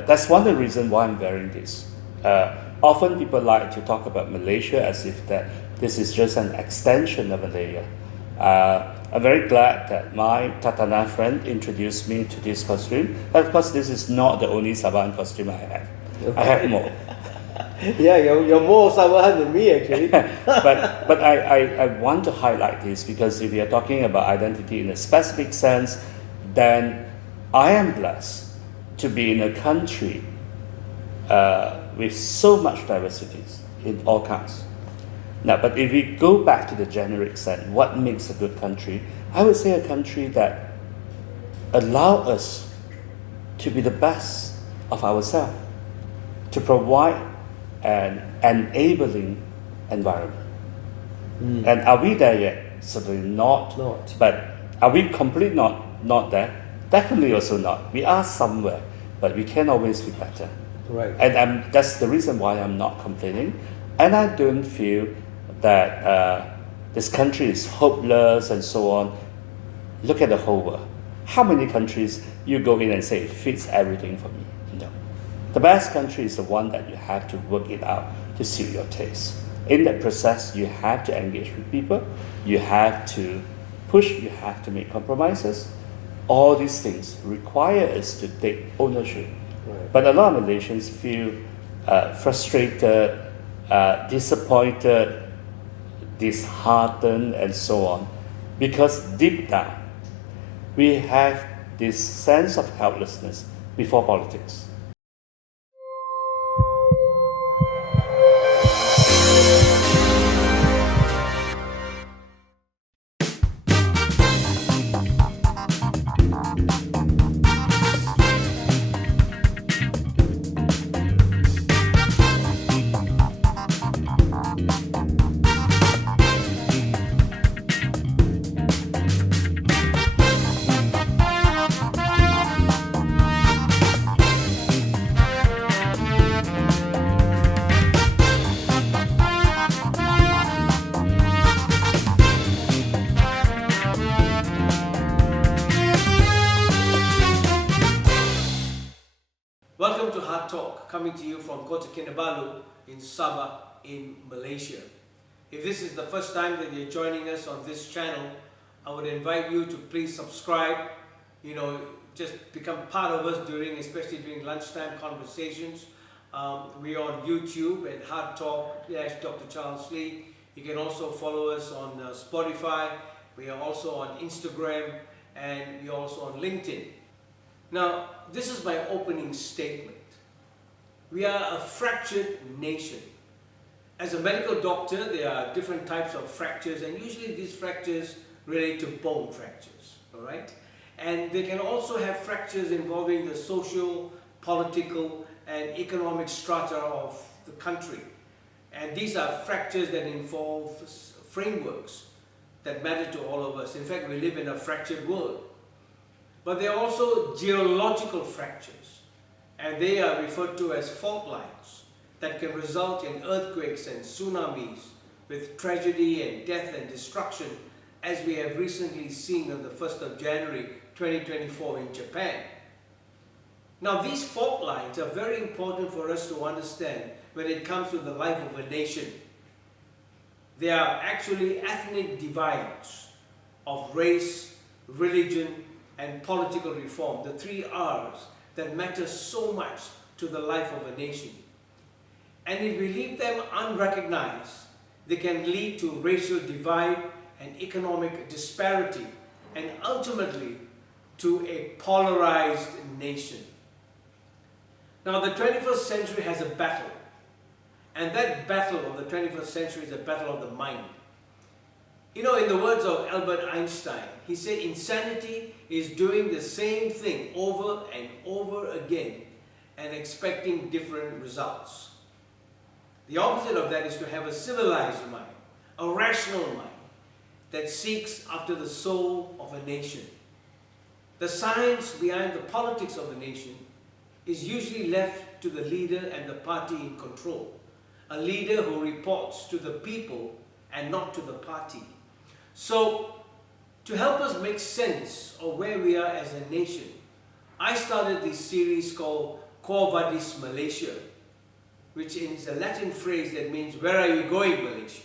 That's one of the reasons why I'm wearing this. Often people like to talk about Malaysia as if that this is just an extension of Malaysia. I'm very glad that my Tatana friend introduced me to this costume. Of course, this is not the only Sabahan costume I have. I have more. Yeah, you're more Sabahan than me actually. but I want to highlight this because if you're talking about identity in a specific sense, then I am blessed to be in a country with so much diversities in all kinds. Now, but if we go back to the generic sense, what makes a good country? I would say a country that allows us to be the best of ourselves, to provide an enabling environment. And are we there yet? Certainly not. But are we completely not there? Definitely also not. We are somewhere, but we can always be better. Right. And that's the reason why I'm not complaining. And I don't feel that this country is hopeless and so on. Look at the whole world. How many countries you go in and say it fits everything for me? No. The best country is the one that you have to work it out to suit your taste. In that process, you have to engage with people, you have to push, you have to make compromises. All these things require us to take ownership. Right. But a lot of Malaysians feel frustrated, disappointed, disheartened, and so on, because deep down, we have this sense of helplessness before politics. Welcome to HEARTtalk, coming to you from Kota Kinabalu in Sabah in Malaysia. If this is the first time that you're joining us on this channel, I would invite you to please subscribe, just become part of us especially during lunchtime conversations. We are on YouTube at HEARTtalk Dr. Charles Lee. You can also follow us on Spotify. We are also on Instagram, and we are also on LinkedIn. Now, this is my opening statement. We are a fractured nation. As a medical doctor, there are different types of fractures, and usually these fractures relate to bone fractures, all right? And they can also have fractures involving the social, political, and economic strata of the country. And these are fractures that involve frameworks that matter to all of us. In fact, we live in a fractured world. But there are also geological fractures, and they are referred to as fault lines that can result in earthquakes and tsunamis with tragedy and death and destruction, as we have recently seen on the 1st of January 2024 in Japan. Now, these fault lines are very important for us to understand when it comes to the life of a nation. They are actually ethnic divides of race, religion, and political reform, the 3 R's that matter so much to the life of a nation. And if we leave them unrecognized, they can lead to racial divide and economic disparity, and ultimately to a polarized nation. Now, the 21st century has a battle, and that battle of the 21st century is a battle of the mind. In the words of Albert Einstein, he said insanity is doing the same thing over and over again and expecting different results. The opposite of that is to have a civilized mind, a rational mind that seeks after the soul of a nation. The science behind the politics of a nation is usually left to the leader and the party in control, a leader who reports to the people and not to the party. So, to help us make sense of where we are as a nation, I started this series called Quo Vadis Malaysia, which is a Latin phrase that means, where are you going, Malaysia?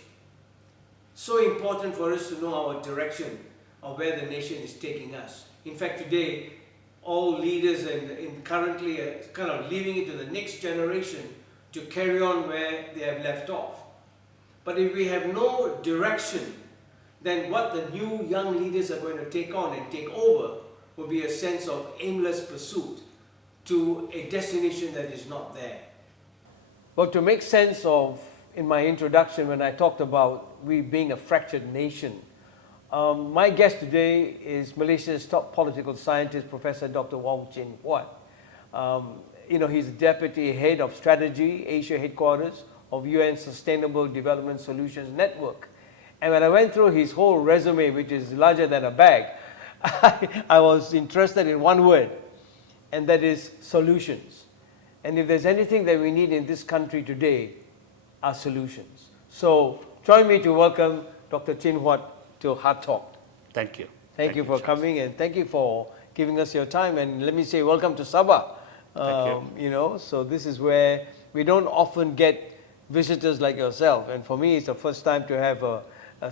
So important for us to know our direction of where the nation is taking us. In fact, today, all leaders in currently are kind of leaving it to the next generation to carry on where they have left off. But if we have no direction, then what the new young leaders are going to take on and take over will be a sense of aimless pursuit to a destination that is not there. Well, to make sense of, in my introduction, when I talked about we being a fractured nation, my guest today is Malaysia's top political scientist, Professor Dr Wong Chin Huat. He's Deputy Head of Strategy, Asia Headquarters of UN Sustainable Development Solutions Network. And when I went through his whole resume, which is larger than a bag, I was interested in one word, and that is solutions. And if there's anything that we need in this country today, are solutions. So join me to welcome Dr. Chin Huat to HEARTtalk. Thank you. Thank you for coming, and thank you for giving us your time. And let me say welcome to Sabah. Thank you. So this is where we don't often get visitors like yourself. And for me, it's the first time to have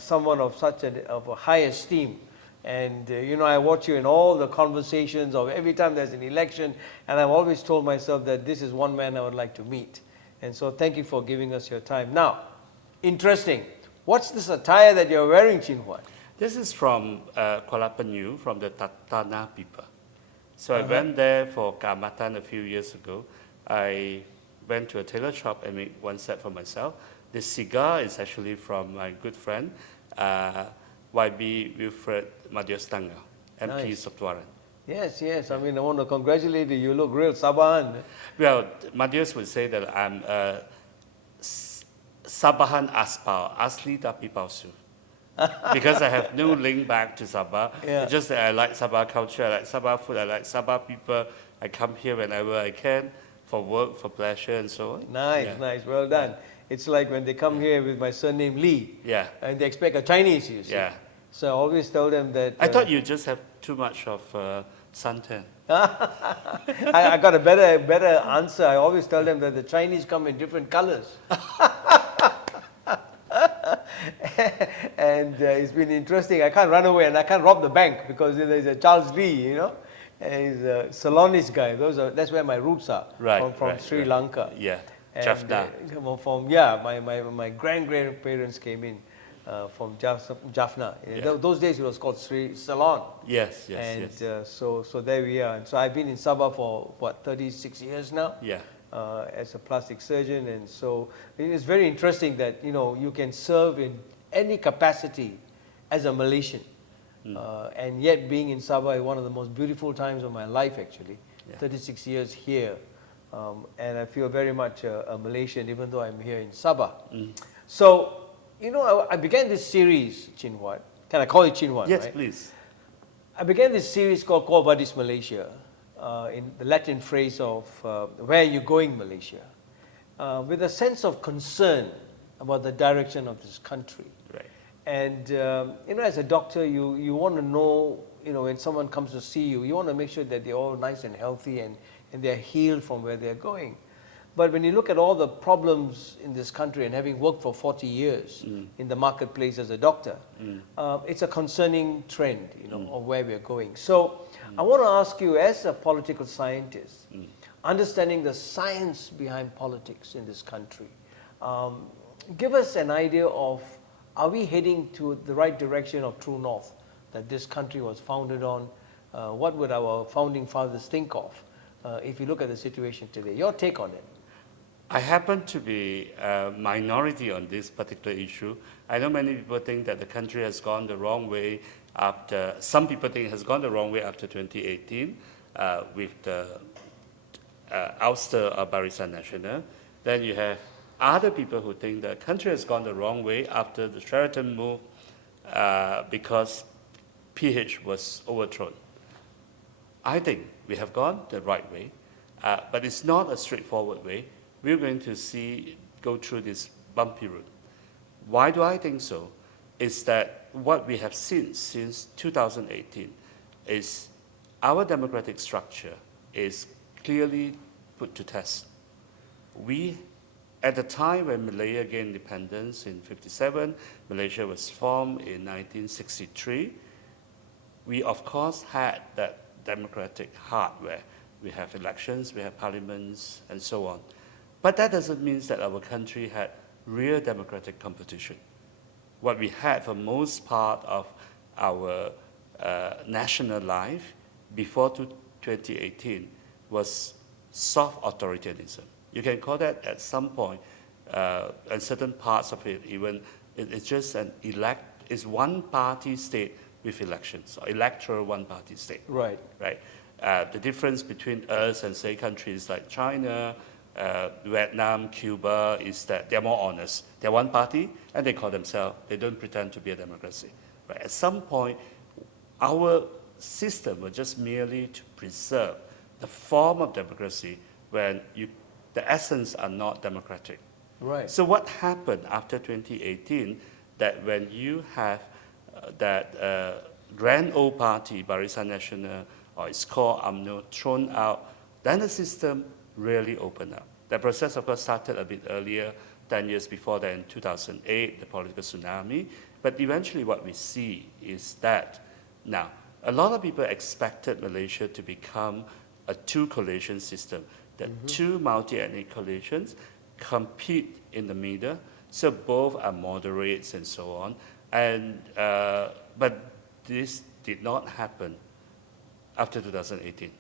someone of such of a high esteem. And I watch you in all the conversations of every time there's an election, and I've always told myself that this is one man I would like to meet. And so thank you for giving us your time. Now, interesting. What's this attire that you're wearing, Chin Huat? This is from Kuala Penyu, from the Tatana people. So I went there for Keamatan a few years ago. I went to a tailor shop and made one set for myself. This cigar is actually from my good friend, YB Wilfred Madios Tangau, MP Soptuaran. Yes. I mean, I want to congratulate you. You look real Sabahan. Well, Madios would say that I'm Sabahan Aspal, Asli Tapi Palsu. Because I have no link back to Sabah. Yeah. It's just that I like Sabah culture, I like Sabah food, I like Sabah people. I come here whenever I can for work, for pleasure, and so on. Nice. Well done. It's like when they come here with my surname Lee. Yeah. And they expect a Chinese, you see. Yeah. So I always tell them that... I thought you just have too much of suntan. I got a better answer. I always tell them that the Chinese come in different colors. And it's been interesting. I can't run away and I can't rob the bank because there's a Charles Lee, He's a Ceylonese guy. That's where my roots are. From Sri Lanka. Yeah. And, Jaffna. My grandparents came in from Jaffna. Yeah. Those days it was called Ceylon. Yes. So there we are. And so I've been in Sabah for 36 years now. Yeah. As a plastic surgeon, and so it's very interesting that you can serve in any capacity as a Malaysian, and yet being in Sabah is one of the most beautiful times of my life actually. 36 years here, and I feel very much a Malaysian even though I'm here in Sabah. So I began this series, Chin Huat. Can I call it Chin Huat? Yes, right? please. I began this series called Quo Vadis Malaysia, in the Latin phrase of where are you going, Malaysia, with a sense of concern about the direction of this country. Right. And as a doctor, you want to know, when someone comes to see you, you want to make sure that they're all nice and healthy and they're healed from where they're going. But when you look at all the problems in this country, and having worked for 40 years in the marketplace as a doctor, it's a concerning trend, of where we're going. So I want to ask you, as a political scientist, understanding the science behind politics in this country, give us an idea of, are we heading to the right direction of true north that this country was founded on? What would our founding fathers think of if you look at the situation today? Your take on it. I happen to be a minority on this particular issue. I know many people think that the country has gone the wrong way some people think it has gone the wrong way after 2018 with the ouster of Barisan Nasional. Then you have other people who think the country has gone the wrong way after the Sheraton Move because PH was overthrown. I think we have gone the right way, but it's not a straightforward way. We're going to go through this bumpy road. Why do I think so? It's that what we have seen since 2018 is our democratic structure is clearly put to test. We, at the time when Malaya gained independence in 57, Malaysia was formed in 1963, we of course had that democratic hardware. We have elections, we have parliaments, and so on. But that doesn't mean that our country had real democratic competition. What we had for most part of our national life before 2018 was soft authoritarianism. You can call that at some point, and certain parts of it even, it's just it's one-party state with elections, or electoral one-party state. Right. Right. The difference between us and, say, countries like China, Vietnam, Cuba, is that they're more honest. They're one party, and they call themselves, they don't pretend to be a democracy. Right? At some point, our system was just merely to preserve the form of democracy when the essence are not democratic. Right. So what happened after 2018, that when you have that grand old party, Barisan Nasional, or it's called UMNO, thrown out, then the system really opened up. The process, of course, started a bit earlier, 10 years before that, in 2008, the political tsunami. But eventually what we see is that, now, a lot of people expected Malaysia to become a two-coalition system, that two multi-ethnic coalitions compete in the middle, so both are moderates and so on. And, but this did not happen after 2018.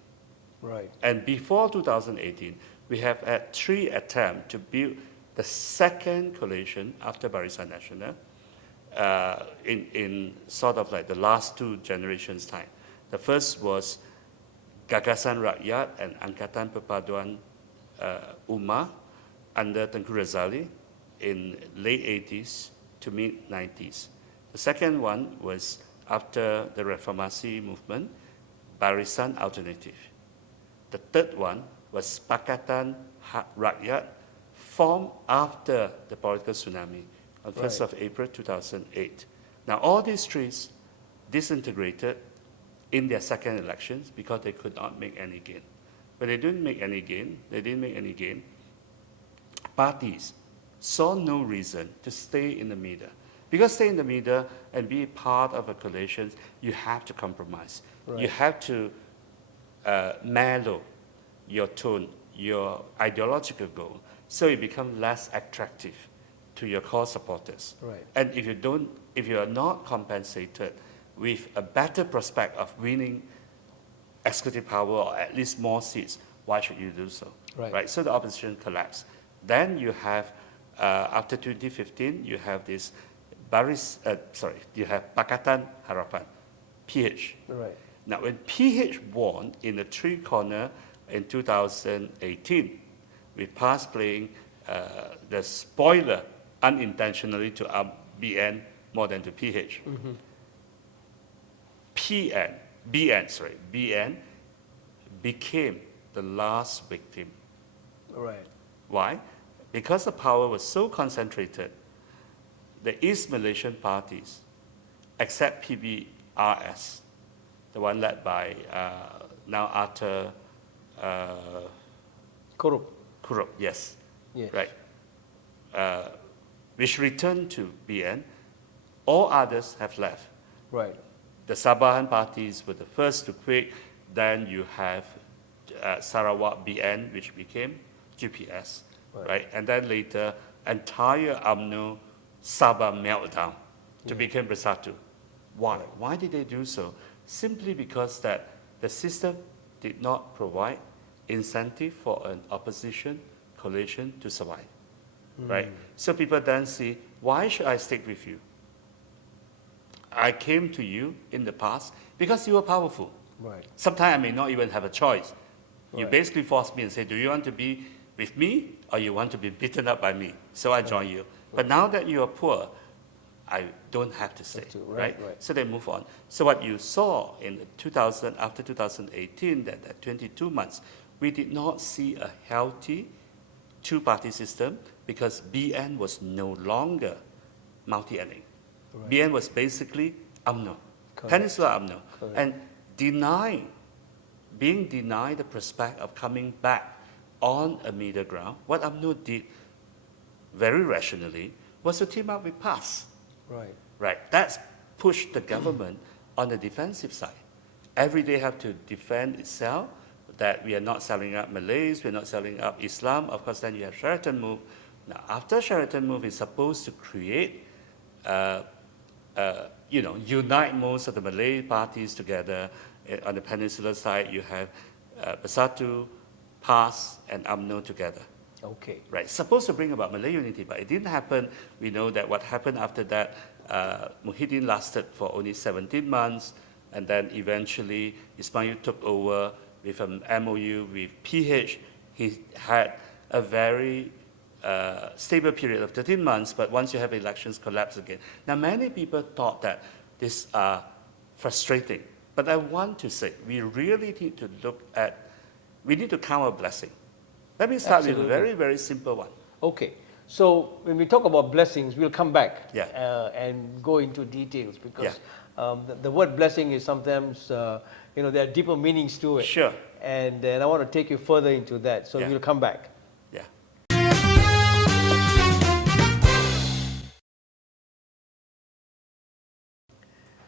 Right. And before 2018, we have had 3 attempts to build the second coalition after Barisan Nasional in sort of like the last 2 generations' time. The first was Gagasan Rakyat and Angkatan Perpaduan Ummah under Tengku Razali in late 80s to mid 90s. The second one was after the Reformasi movement, Barisan Alternative. The third one was Pakatan Rakyat, formed after the political tsunami on 1st of April 2008. Now, all these 3 disintegrated in their second elections because they could not make any gain. But they didn't make any gain, parties saw no reason to stay in the middle. Because stay in the middle and be part of a coalition, you have to compromise. Right. You have to mellow your tone, your ideological goal, so it becomes less attractive to your core supporters. Right. And if you are not compensated with a better prospect of winning executive power or at least more seats, why should you do so? Right. So the opposition collapsed. Then you have, after 2015, you have this you have Pakatan Harapan, PH. Right. Now, when PH won in the 3-corner in 2018, we passed playing the spoiler unintentionally to BN more than to PH. BN became the last victim. Right. Why? Because the power was so concentrated, the East Malaysian parties, except PBRS, the one led by now Arthur Kurup, yes. Right, which returned to BN, all others have left. Right. The Sabahan parties were the first to quit. Then you have Sarawak BN, which became GPS, right? And then later, entire UMNO Sabah meltdown to become Bersatu. Why? Why did they do so? Simply because that the system did not provide incentive for an opposition coalition to survive, right? So people then see, why should I stick with you? I came to you in the past because you were powerful. Right. Sometimes I may not even have a choice. You Right. basically force me and say, do you want to be with me or you want to be beaten up by me? So I join you. But now that you are poor, I don't have to stay, right? So they move on. So what you saw in after 2018, that 22 months, we did not see a healthy two-party system because BN was no longer multi-ethnic. Right. BN was basically UMNO, Correct. Peninsula UMNO, Correct. and being denied the prospect of coming back on a middle ground. What UMNO did very rationally was to team up with PAS. Right. Right. That's pushed the government on the defensive side. Every day have to defend itself, that we are not selling up Malays, we're not selling up Islam. Of course, then you have Sheraton Move. Now, after Sheraton Move is supposed to create, unite most of the Malay parties together. On the peninsular side, you have Bersatu, PAS, and UMNO together. Okay. Right, supposed to bring about Malay unity, but it didn't happen. We know that what happened after that, Muhyiddin lasted for only 17 months, and then eventually Ismail took over with an MOU with PH. He had a very stable period of 13 months, but once you have elections, collapse again. Now, many people thought that this frustrating, but I want to say we really need to we need to count our blessing. Let me start with a very, very simple one. Okay. So when we talk about blessings, we'll come back Yeah. and go into details, because Yeah. the word blessing is sometimes, there are deeper meanings to it. Sure. And I want to take you further into that. So Yeah. we'll come back. Yeah.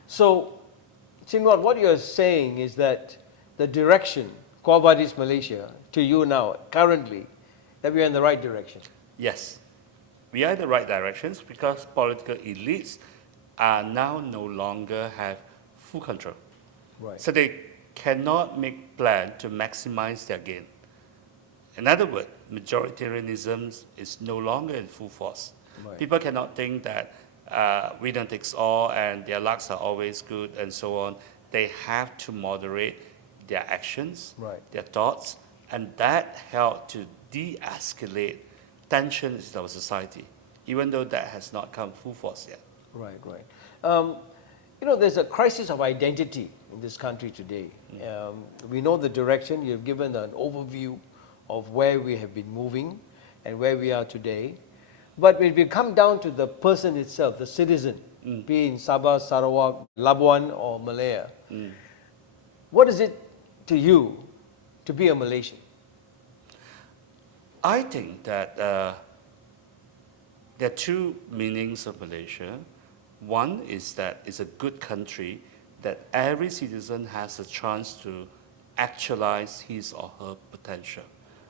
So, Chin Huat, what you're saying is that the direction, Quo Vadis Malaysia, to you now, currently, that we are in the right direction. Yes, we are in the right directions because political elites are now no longer have full control. Right. So they cannot make plan to maximize their gain. In other words, majoritarianism is no longer in full force. Right. People cannot think that winner takes all and their lucks are always good and so on. They have to moderate their actions, Right. their thoughts, and that helped to de-escalate tensions in our society, even though that has not come full force yet. Right, right. There's a crisis of identity in this country today. We know the direction. You've given an overview of where we have been moving and where we are today. But when we come down to the person itself, the citizen, be it in Sabah, Sarawak, Labuan, or Malaya, what is it to you to be a Malaysian? I think that there are two meanings of Malaysia. One is that it's a good country that every citizen has a chance to actualize his or her potential.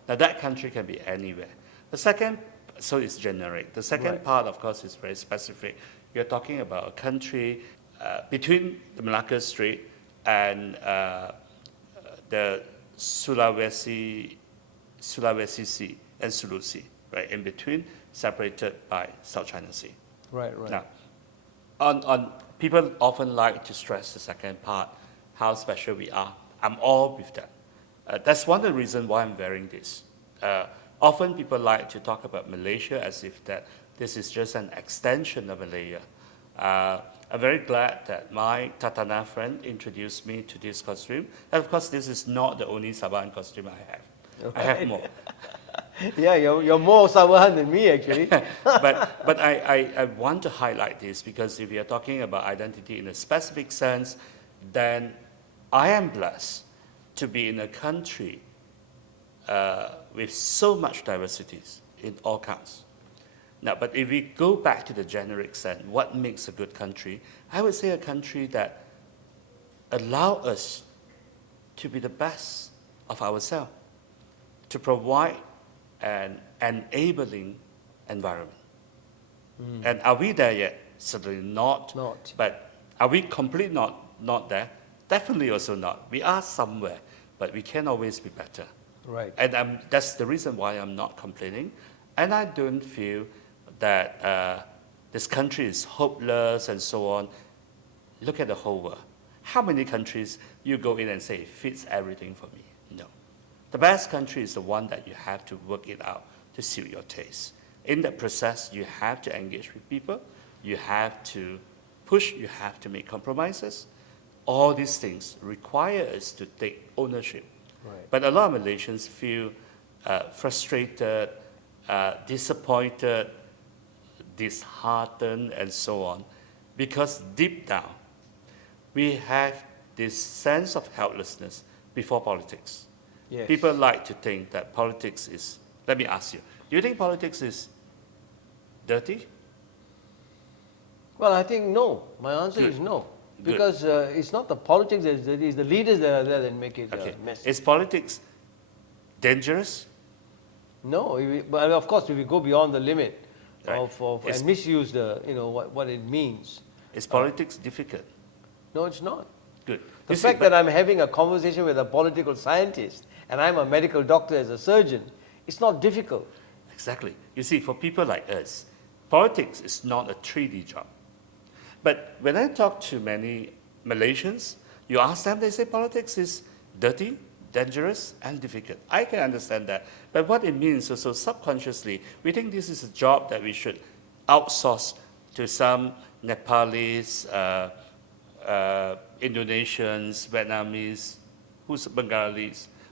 Now that country can be anywhere. The second, so it's generic. The second Right. part, of course, is very specific. You're talking about a country between the Malacca Strait and the Sulawesi Sea and Sulu Sea, right, in between, separated by South China Sea. Right, right. Now, on people often like to stress the second part, how special we are. I'm all with that. That's one of the reasons why I'm wearing this. Often people like to talk about Malaysia as if that this is just an extension of Malaya. I'm very glad that my Tatana friend introduced me to this costume. And of course, this is not the only Sabahan costume I have. I have more. Yeah, you're more Sabahan than me, actually. but I want to highlight this because if you're talking about identity in a specific sense, then I am blessed to be in a country with so much diversities in all counts. Now, but if we go back to the generic sense, what makes a good country? I would say a country that allows us to be the best of ourselves, to provide an enabling environment. And are we there yet? Certainly not. Not. But are we completely not there? Definitely also not. We are somewhere, but we can always be better. Right. And that's the reason why I'm not complaining. And I don't feel that this country is hopeless and so on. Look at the whole world. How many countries you go in and say it fits everything for me? No. The best country is the one that you have to work it out to suit your taste. In that process, you have to engage with people. You have to push. You have to make compromises. All these things require us to take ownership. Right. But a lot of Malaysians feel frustrated, disappointed, disheartened, and so on, because deep down, we have this sense of helplessness before politics. Yes. People like to think that politics is, let me ask you, do you think politics is dirty? Well, I think no. My answer Good. is no. Good. Because it's not the politics that is dirty, it's the leaders that are there that make it Okay. messy. Is politics dangerous? No, but of course, if we go beyond the limit Right. and misuse the, what it means. Is politics difficult? No, it's not. Good. The You see, fact but- that I'm having a conversation with a political scientist and I'm a medical doctor as a surgeon, it's not difficult. Exactly. You see, for people like us, politics is not a 3D job. But when I talk to many Malaysians, you ask them, they say politics is dirty, dangerous, and difficult. I can understand that. But what it means also subconsciously, we think this is a job that we should outsource to some Nepalese, Indonesians, Vietnamese,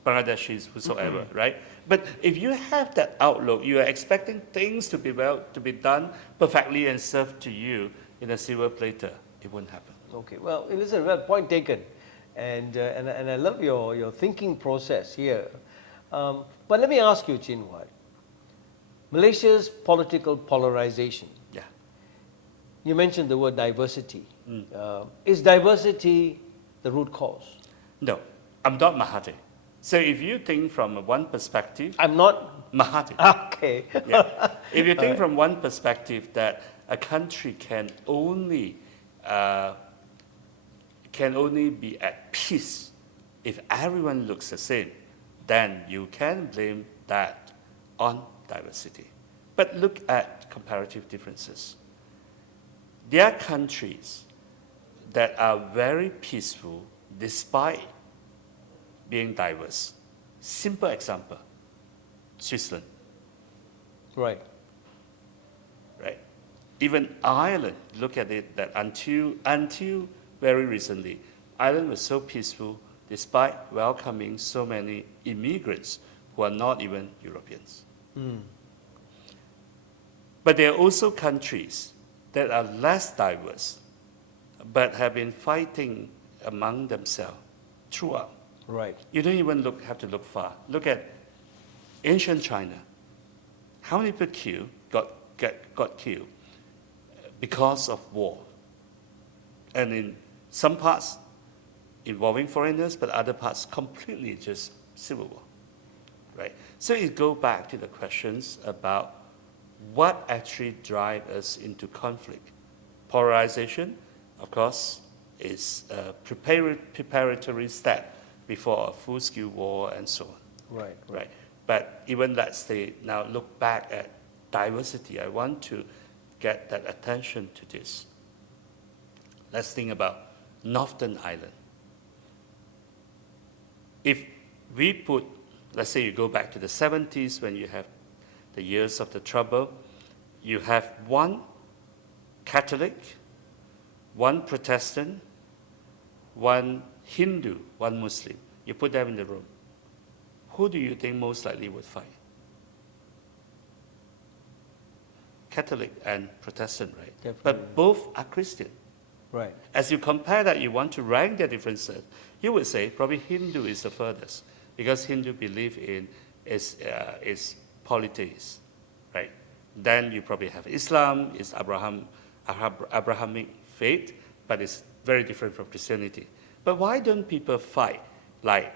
Bangladeshis, whosoever, right? But if you have that outlook, you are expecting things to be done perfectly and served to you in a silver platter. It won't happen. Okay, well, listen, well, point taken. And I love your thinking process here. But let me ask you, Chin Huat, Malaysia's political polarization. Yeah. You mentioned the word diversity. Is diversity the root cause? No, I'm not Mahathir. So if you think from one perspective, I'm not. Mahathir. Okay. Yeah. If you think from one perspective that a country can only be at peace if everyone looks the same, then you can blame that on diversity. But look at comparative differences. There are countries that are very peaceful despite being diverse. Simple example, Switzerland, Right. right? Even Ireland, look at it, that until very recently, Ireland was so peaceful despite welcoming so many immigrants who are not even Europeans. But there are also countries that are less diverse, but have been fighting among themselves throughout. Right. You don't even have to look far. Look at ancient China. How many people got killed because of war? And in some parts involving foreigners, but other parts completely just civil war, right? So it goes back to the questions about what actually drives us into conflict. Polarization, of course, is a preparatory step before a full-scale war and so on. Right. Right. But even let's say now look back at diversity, I want to get that attention to this. Let's think about Northern Ireland. If we put, let's say you go back to the 70s when you have the years of the trouble, you have one Catholic, one Protestant, one Hindu, one Muslim. You put them in the room. Who do you think most likely would fight? Catholic and Protestant, right? Definitely. But both are Christian. Right. As you compare that, you want to rank their differences, you would say probably Hindu is the furthest, because Hindu believe in is polytheist, right? Then you probably have Islam, is Abrahamic faith, but it's very different from Christianity. But why don't people fight, like,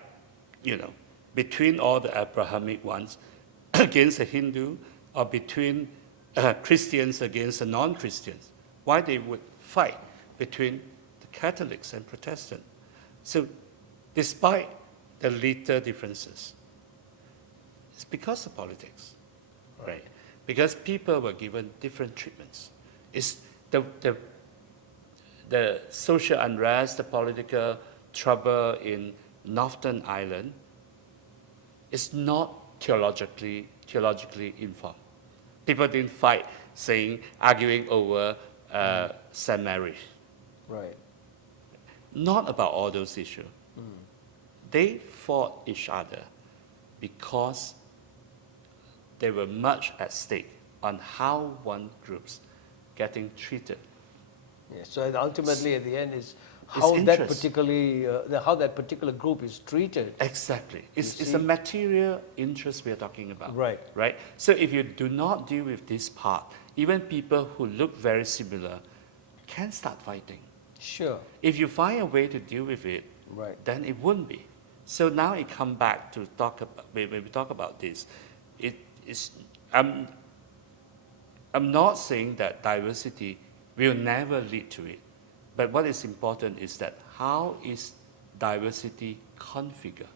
between all the Abrahamic ones against the Hindu, or between Christians against the non-Christians? Why they would fight between the Catholics and Protestants? So despite the little differences, it's because of politics, right? Because people were given different treatments. It's the social unrest, the political trouble in Northern Ireland is not theologically informed. People didn't fight, arguing over same marriage. Right. Not about all those issues. They fought each other because there were much at stake on how one group's getting treated. Yeah. So ultimately, at the end, is how that interest. how that particular group is treated. Exactly. It's see? a material interest we are talking about. Right. Right? So if you do not deal with this part, even people who look very similar can start fighting. Sure. If you find a way to deal with it, Right. then it wouldn't be. So now it come back to talk about, when we talk about this, it is, I'm not saying that diversity will never lead to it. But what is important is that how is diversity configured?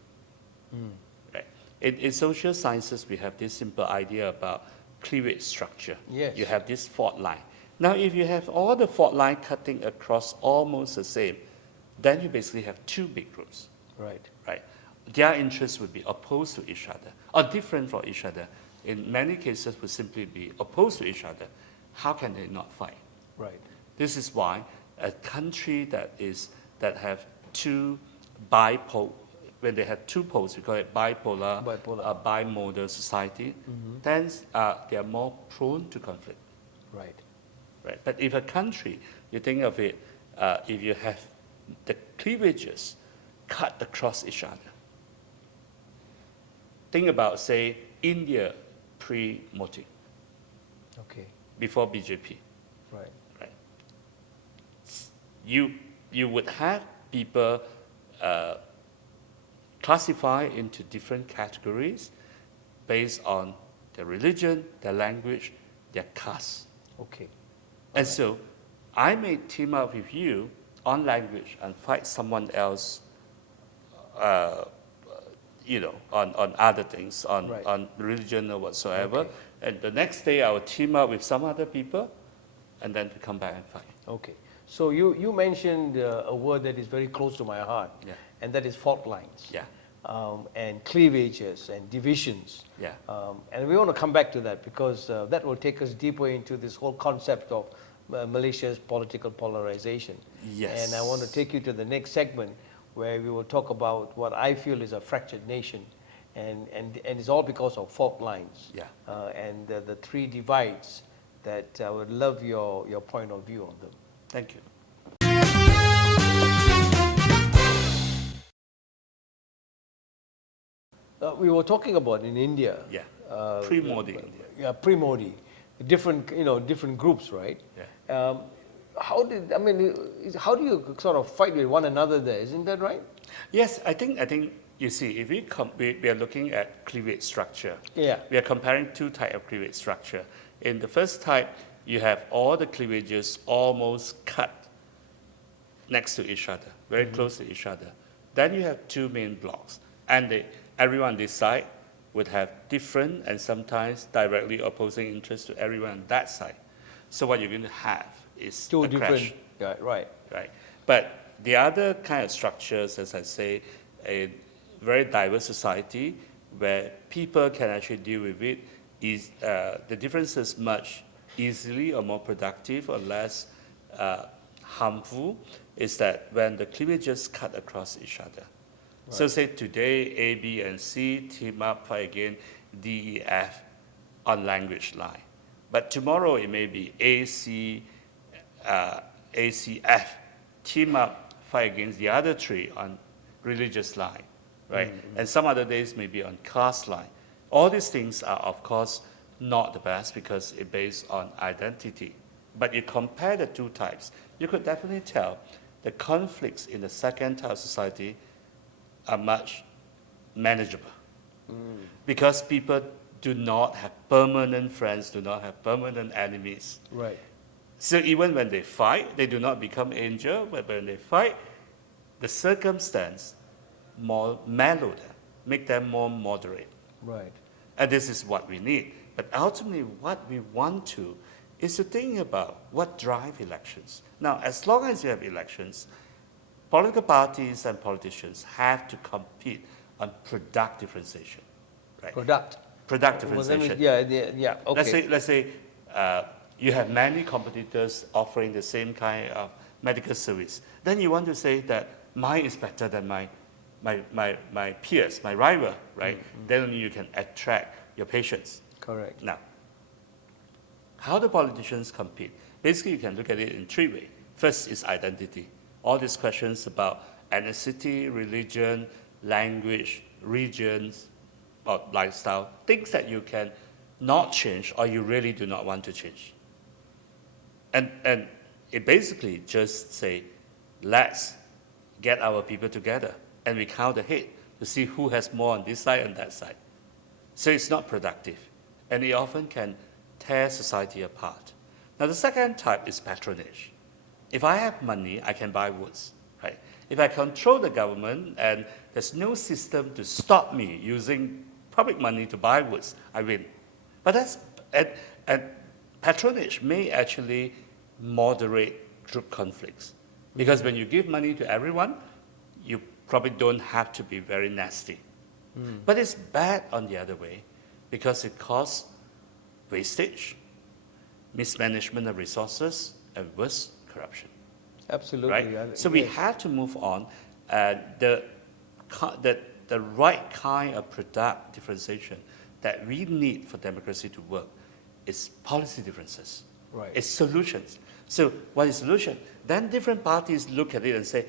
Right. In social sciences, we have this simple idea about cleavage structure. Yes. You have this fault line. Now, if you have all the fault line cutting across almost the same, then you basically have two big groups. Right. Right. Their interests would be opposed to each other, or different from each other. In many cases, would simply be opposed to each other. How can they not fight? Right. This is why a country that have two bipolar, when they have two poles, we call it bipolar. A bimodal society, then they are more prone to conflict. Right. Right. But if a country, you think of it, if you have the cleavages cut across each other. Think about, say, India pre-Modi, Okay. before BJP. Right. Right. You would have people classify into different categories based on their religion, their language, their caste. Okay. And so I may team up with you on language and fight someone else, on other things, on religion or whatsoever. Okay. And the next day I will team up with some other people and then come back and fight. Okay. So you mentioned a word that is very close to my heart, Yeah. and that is fault lines. Yeah. And cleavages and divisions. Yeah. And we want to come back to that because that will take us deeper into this whole concept of Malaysia's political polarization. Yes. And I want to take you to the next segment where we will talk about what I feel is a fractured nation. And it's all because of fault lines. Yeah. And the three divides that I would love your point of view on them. Thank you. We were talking about in India. Yeah. Pre-Modi. Yeah, pre-Modi, different groups, right? Yeah. How do you sort of fight with one another there? Isn't that right? Yes, I think you see, if we are looking at cleavage structure. Yeah. We are comparing two types of cleavage structure. In the first type, you have all the cleavages almost cut next to each other, very close to each other. Then you have two main blocks, and everyone on this side would have different and sometimes directly opposing interests to everyone on that side. So what you're going to have is Two a different. crash. Yeah, right. Right. But the other kind of structures, as I say, a very diverse society where people can actually deal with it is the difference is much easily or more productive or less harmful is that when the cleavages cut across each other. Right. So say today A, B, and C team up, fight against D, E, F on language line. But tomorrow it may be A, C, F team up, fight against the other three on religious line, right? Mm-hmm. And some other days maybe on caste line. All these things are, of course, not the best because it's based on identity. But you compare the two types, you could definitely tell the conflicts in the second type of society are much manageable. Because people do not have permanent friends, do not have permanent enemies. Right. So even when they fight, they do not become angel, but when they fight, the circumstance more mellow them, make them more moderate. Right. And this is what we need. But ultimately, what we want to is to think about what drives elections. Now, as long as you have elections, political parties and politicians have to compete on product differentiation. Right? Product differentiation. Yeah. Okay. Let's say you have many competitors offering the same kind of medical service. Then you want to say that mine is better than my peers, my rival, right? Mm-hmm. Then you can attract your patients. Correct. Now, how do politicians compete? Basically, you can look at it in three ways. First is identity. all these questions about ethnicity, religion, language, regions, or lifestyle, things that you can not change or you really do not want to change. And it basically just say, let's get our people together and we count the head to see who has more on this side and that side. So it's not productive, and it often can tear society apart. Now the second type is patronage. If I have money, I can buy votes, right? If I control the government and there's no system to stop me using public money to buy votes, I win. But that's, and patronage may actually moderate group conflicts. Because when you give money to everyone, you probably don't have to be very nasty. But it's bad on the other way because it causes wastage, mismanagement of resources, and worse, corruption. Absolutely. Right? So we have to move on. The right kind of product differentiation that we need for democracy to work is policy differences. Right. It's solutions. So what is solution? Then different parties look at it and say,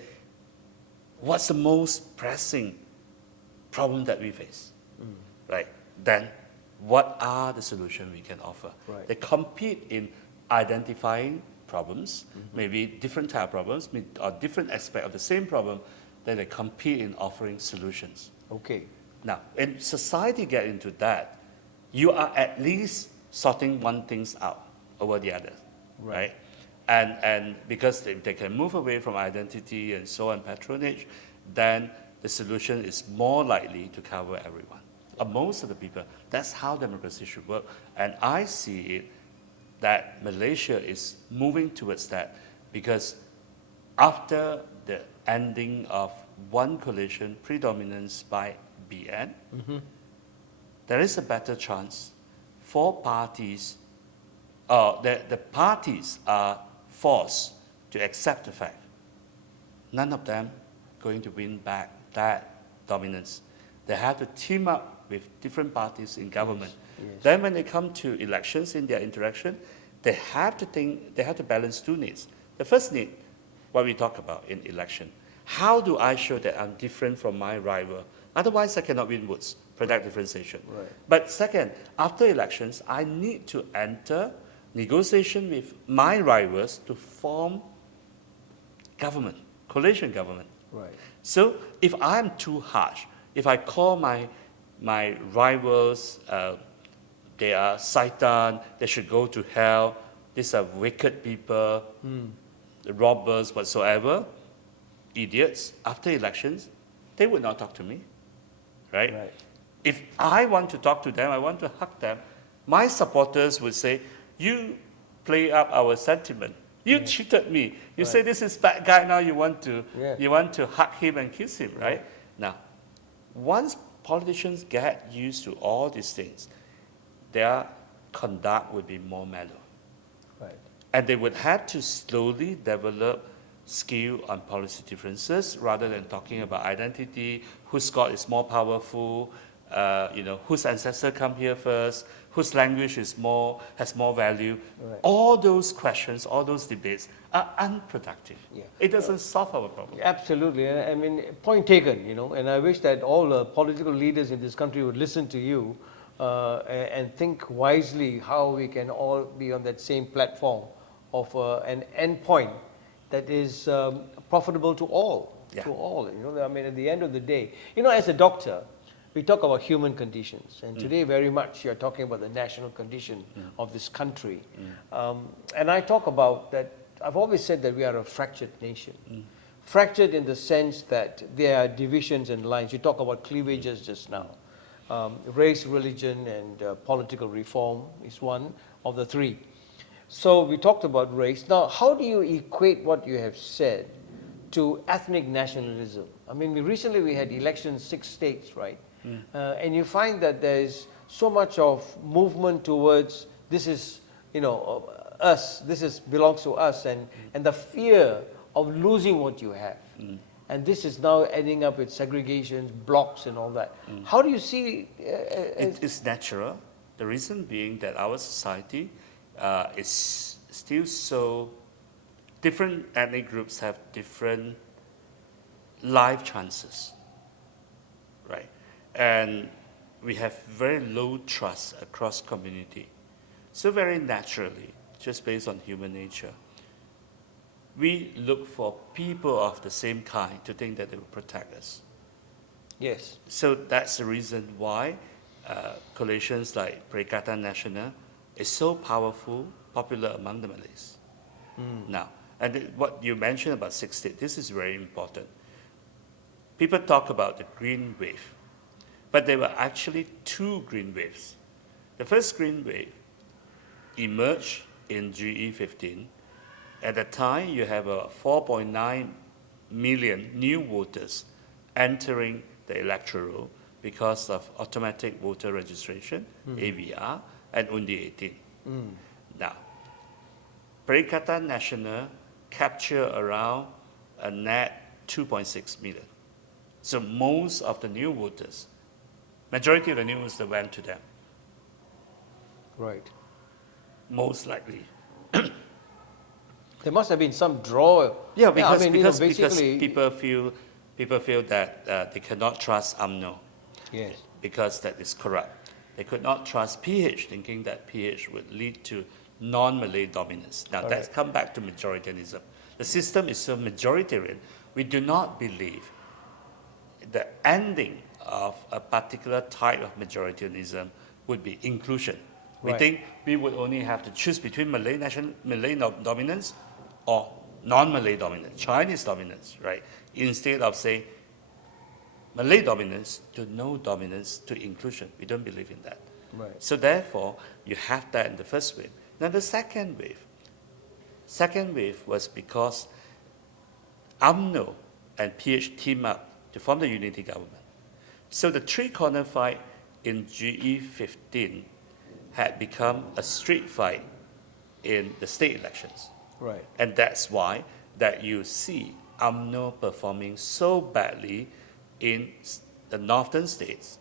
what's the most pressing problem that we face? Right? Then what are the solutions we can offer? Right. They compete in identifying problems, maybe different type of problems, or different aspect of the same problem, then they compete in offering solutions. Okay. Now, in society get into that, you are at least sorting one things out over the other, right? And because if they can move away from identity and so on, patronage, then the solution is more likely to cover everyone. Most of the people, that's how democracy should work. And I see it that Malaysia is moving towards that because after the ending of one coalition predominance by BN, there is a better chance for parties, the parties are forced to accept the fact none of them going to win back that dominance. They have to team up with different parties in government. Yes. Then when they come to elections in their interaction, they have to balance two needs. The first need, what we talk about in election. How do I show that I'm different from my rival? Otherwise, I cannot win votes, product differentiation. Right. But second, after elections, I need to enter negotiation with my rivals to form government, coalition government. Right. So if I'm too harsh, if I call my rivals, they are Satan, they should go to hell, these are wicked people, robbers, whatsoever, idiots, after elections, they would not talk to me, right? If I want to talk to them, I want to hug them, my supporters would say, you play up our sentiment. You cheated me. You say this is bad guy, now you want to hug him and kiss him, right? Now, once politicians get used to all these things, their conduct would be more mellow. Right. And they would have to slowly develop skill on policy differences rather than talking about identity, whose God is more powerful, whose ancestor come here first, whose language has more value. Right. All those questions, all those debates are unproductive. Yeah. It doesn't solve our problem. Absolutely. I mean, point taken, and I wish that all the political leaders in this country would listen to you and think wisely how we can all be on that same platform of an endpoint that is profitable to all. Yeah. To all. I mean, at the end of the day, as a doctor, we talk about human conditions, and today very much you're talking about the national condition of this country. And I talk about that, I've always said that we are a fractured nation. Fractured in the sense that there are divisions and lines. You talk about cleavages just now. Race, religion, and political reform is one of the three. So we talked about race. Now, how do you equate what you have said to ethnic nationalism? I mean, recently we had elections, 6 states, right? And you find that there's so much of movement towards this is, us, belongs to us, and the fear of losing what you have. And this is now ending up with segregations, blocks, and all that. How do you see? It is natural. The reason being that our society is still so different ethnic groups have different life chances, right? And we have very low trust across community. So very naturally, just based on human nature, we look for people of the same kind to think that they will protect us. Yes. So that's the reason why coalitions like Perikatan Nasional is so powerful, popular among the Malays. Now, and what you mentioned about 6 states, this is very important. People talk about the green wave, but there were actually 2 green waves. The first green wave emerged in GE15. At that time, you have 4.9 million new voters entering the electoral because of automatic voter registration, AVR, and Undi 18. Now, Perikatan Nasional captured around a net 2.6 million. So most of the new voters, majority of the new voters went to them, Right. most likely. There must have been some draw. Yeah, because, I mean, because basically, people feel that they cannot trust UMNO. Yes. Because that is corrupt. They could not trust PH, thinking that PH would lead to non-Malay dominance. Now that's come back to majoritarianism. The system is so majoritarian, we do not believe the ending of a particular type of majoritarianism would be inclusion. We Right. think we would only have to choose between Malay dominance or non-Malay dominance, Chinese dominance, right? Instead of saying Malay dominance to no dominance to inclusion. We don't believe in that. Right. So therefore, you have that in the first wave. Now the second wave was because UMNO and PH teamed up to form the unity government. So the three-corner fight in GE15 had become a street fight in the state elections. Right. And that's why that you see UMNO performing so badly in the northern states,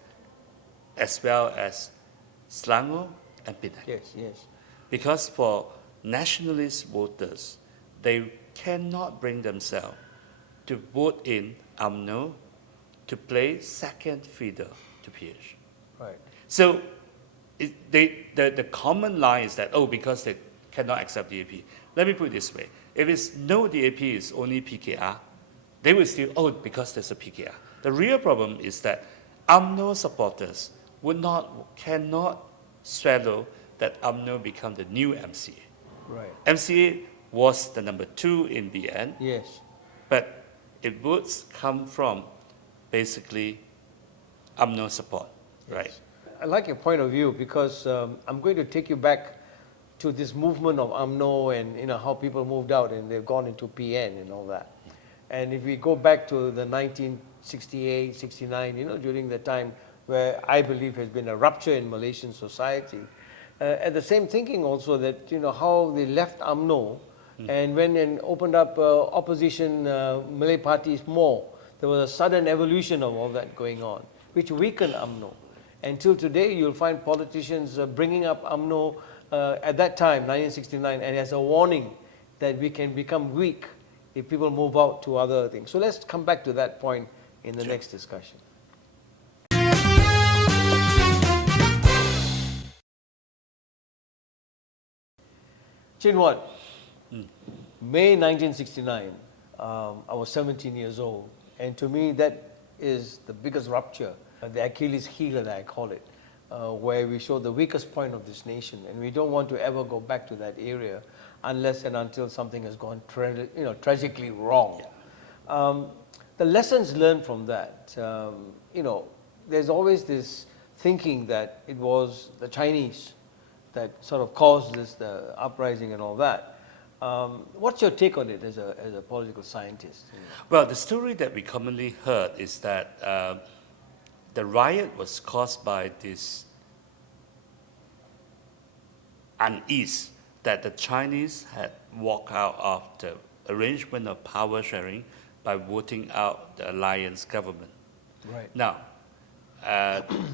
as well as Selangor and Penang. Yes, yes. Because for nationalist voters, they cannot bring themselves to vote in UMNO to play second fiddle to PH. Right. So the common line is that, because they cannot accept DAP. Let me put it this way. If it's no DAP, it's only PKR, they will still, because there's a PKR. The real problem is that UMNO supporters cannot swallow that UMNO become the new MCA. Right. MCA was the number 2 in BN, Yes. but its votes come from basically UMNO support, right? I like your point of view because I'm going to take you back to this movement of UMNO and how people moved out and they've gone into PN and all that. And if we go back to the 1968, 69, during the time where I believe has been a rupture in Malaysian society, at the same thinking also that how they left UMNO and went and opened up opposition Malay parties more. There was a sudden evolution of all that going on, which weakened UMNO. Until today, you'll find politicians bringing up UMNO at that time, 1969, and as a warning that we can become weak if people move out to other things. So let's come back to that point in the next discussion. Chin Huat, May 1969, I was 17 years old, and to me that is the biggest rupture, the Achilles heel that I call it, where we show the weakest point of this nation, and we don't want to ever go back to that area unless and until something has gone tragically wrong. The lessons learned from that, there's always this thinking that it was the Chinese that sort of caused the uprising and all that. What's your take on it as a political scientist? Well, the story that we commonly heard is that the riot was caused by this unease that the Chinese had walked out of the arrangement of power sharing by voting out the alliance government. Right. Now,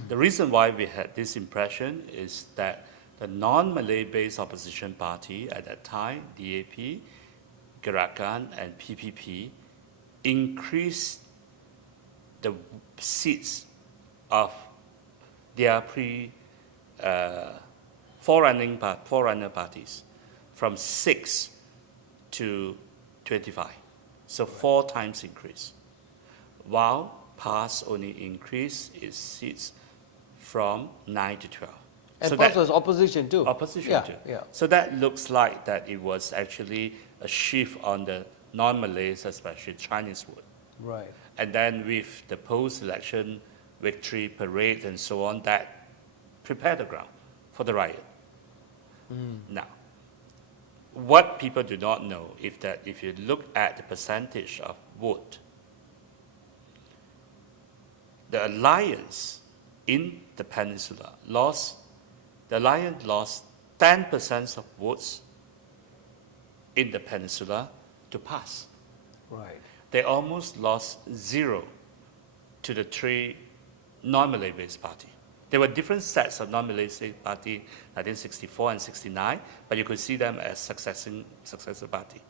the reason why we had this impression is that the non-Malay based opposition party at that time, DAP, Gerakan, and PPP increased the seats of their forerunner parties from 6 to 25. So 4 times increase. While PAS only increased its seats from 9 to 12. And so PAS that, was opposition too. Opposition too. Yeah. So that looks like that it was actually a shift on the non-Malays, especially Chinese vote. Right. And then with the post-election victory parade and so on, that prepared the ground for the riot. Now, what people do not know is that if you look at the percentage of vote, the alliance in the peninsula lost 10% of votes in the peninsula to PAS. Right. They almost lost 0 to the 3 non-Malay based party. There were different sets of non-Malay based party, 1964 and 69, but you could see them as successor party.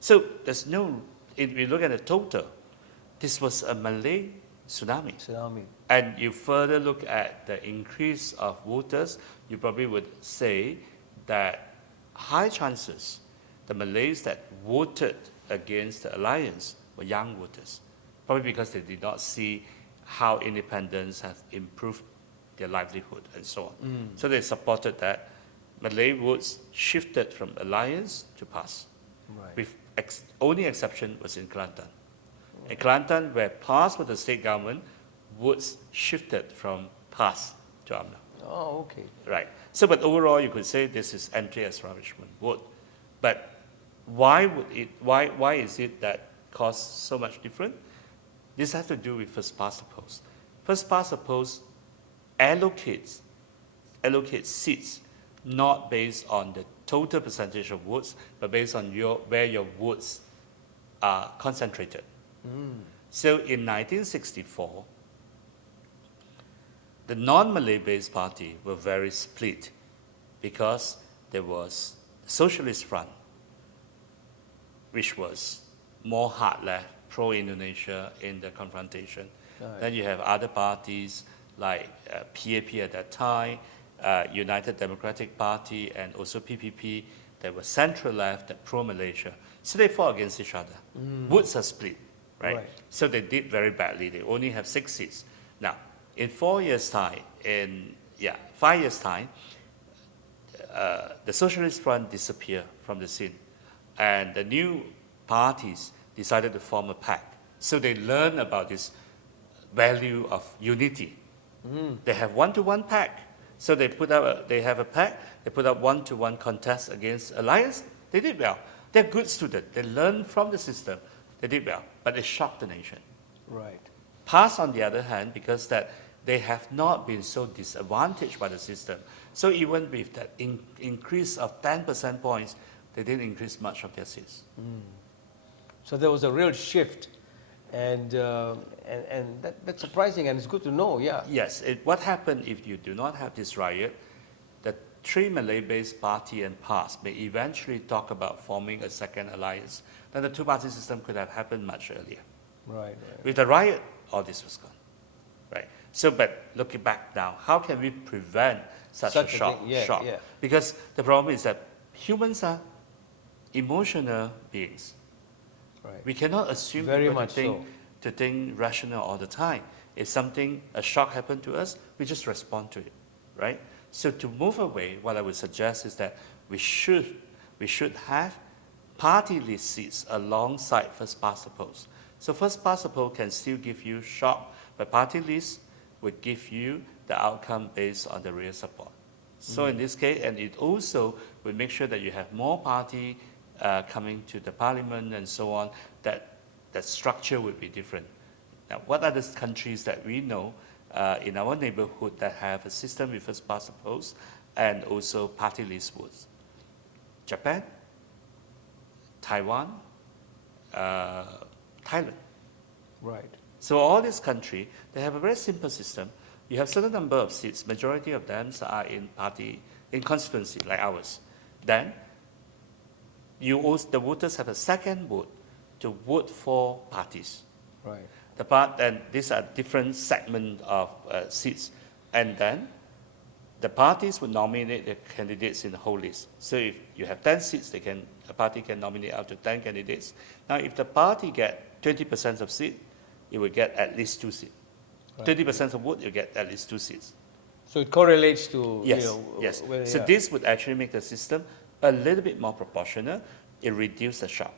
So there's no, if we look at the total, this was a Malay tsunami. And you further look at the increase of voters, you probably would say that high chances the Malays that voted against the alliance were young voters, probably because they did not see how independence has improved their livelihood and so on. So they supported that. Malay votes shifted from alliance to PAS. Right. With only exception was in Kelantan. In Kelantan, where PAS was the state government, votes shifted from PAS to UMNO. Oh, okay. Right. So, but overall, you could say this is anti-establishment vote. But why is it that caused so much difference? This has to do with first past the post. First past the post allocates seats not based on the total percentage of votes, but based on where your votes are concentrated. So in 1964, the non-Malay based party were very split because there was the Socialist Front, which was more hard left, pro-Indonesia in the confrontation. Right. Then you have other parties like PAP at that time, United Democratic Party, and also PPP that were central left, that pro-Malaysia. So they fought against each other. Votes are split, right? So they did very badly. They only have 6 seats. Now, in 5 years' time, the Socialist Front disappeared from the scene, and the new parties decided to form a pact. So they learned about this value of unity. They have one-to-one pact. So they have a pact. They put up one-to-one contest against alliance. They did well. They're good students. They learned from the system. They did well, but they shocked the nation. Right. PAS, on the other hand, because that they have not been so disadvantaged by the system. So even with that increase of 10% points, they didn't increase much of their seats. So there was a real shift, and that's surprising, and it's good to know. Yeah. Yes. What happened if you do not have this riot? The 3 Malay-based party and PAS may eventually talk about forming a second alliance. Then the two-party system could have happened much earlier. Right. With the riot, all this was gone. Right. So, but looking back now, how can we prevent such a shock? Yeah. Because the problem is that humans are emotional beings. Right. We cannot assume Very people much to think rational all the time. If a shock happened to us, we just respond to it, right? So to move away, what I would suggest is that we should have party list seats alongside first past the post. So first past the post can still give you shock, but party list would give you the outcome based on the real support. So in this case, and it also will make sure that you have more party coming to the parliament and so on, that structure would be different. Now, what are the countries that we know in our neighborhood that have a system with first past the post and also party list votes? Japan, Taiwan, Thailand. Right. So all these countries, they have a very simple system. You have certain number of seats, majority of them are in constituency like ours. Then the voters have a second vote to vote for parties. Right. And these are different segments of seats. And then the parties would nominate the candidates in the whole list. So if you have 10 seats, a party can nominate up to 10 candidates. Now, if the party get 20% of seats, it will get at least 2 seats. Right. 20% of vote, you get at least 2 seats. So it correlates to, Yes, yes. So this would actually make the system a little bit more proportional. It reduces the shock.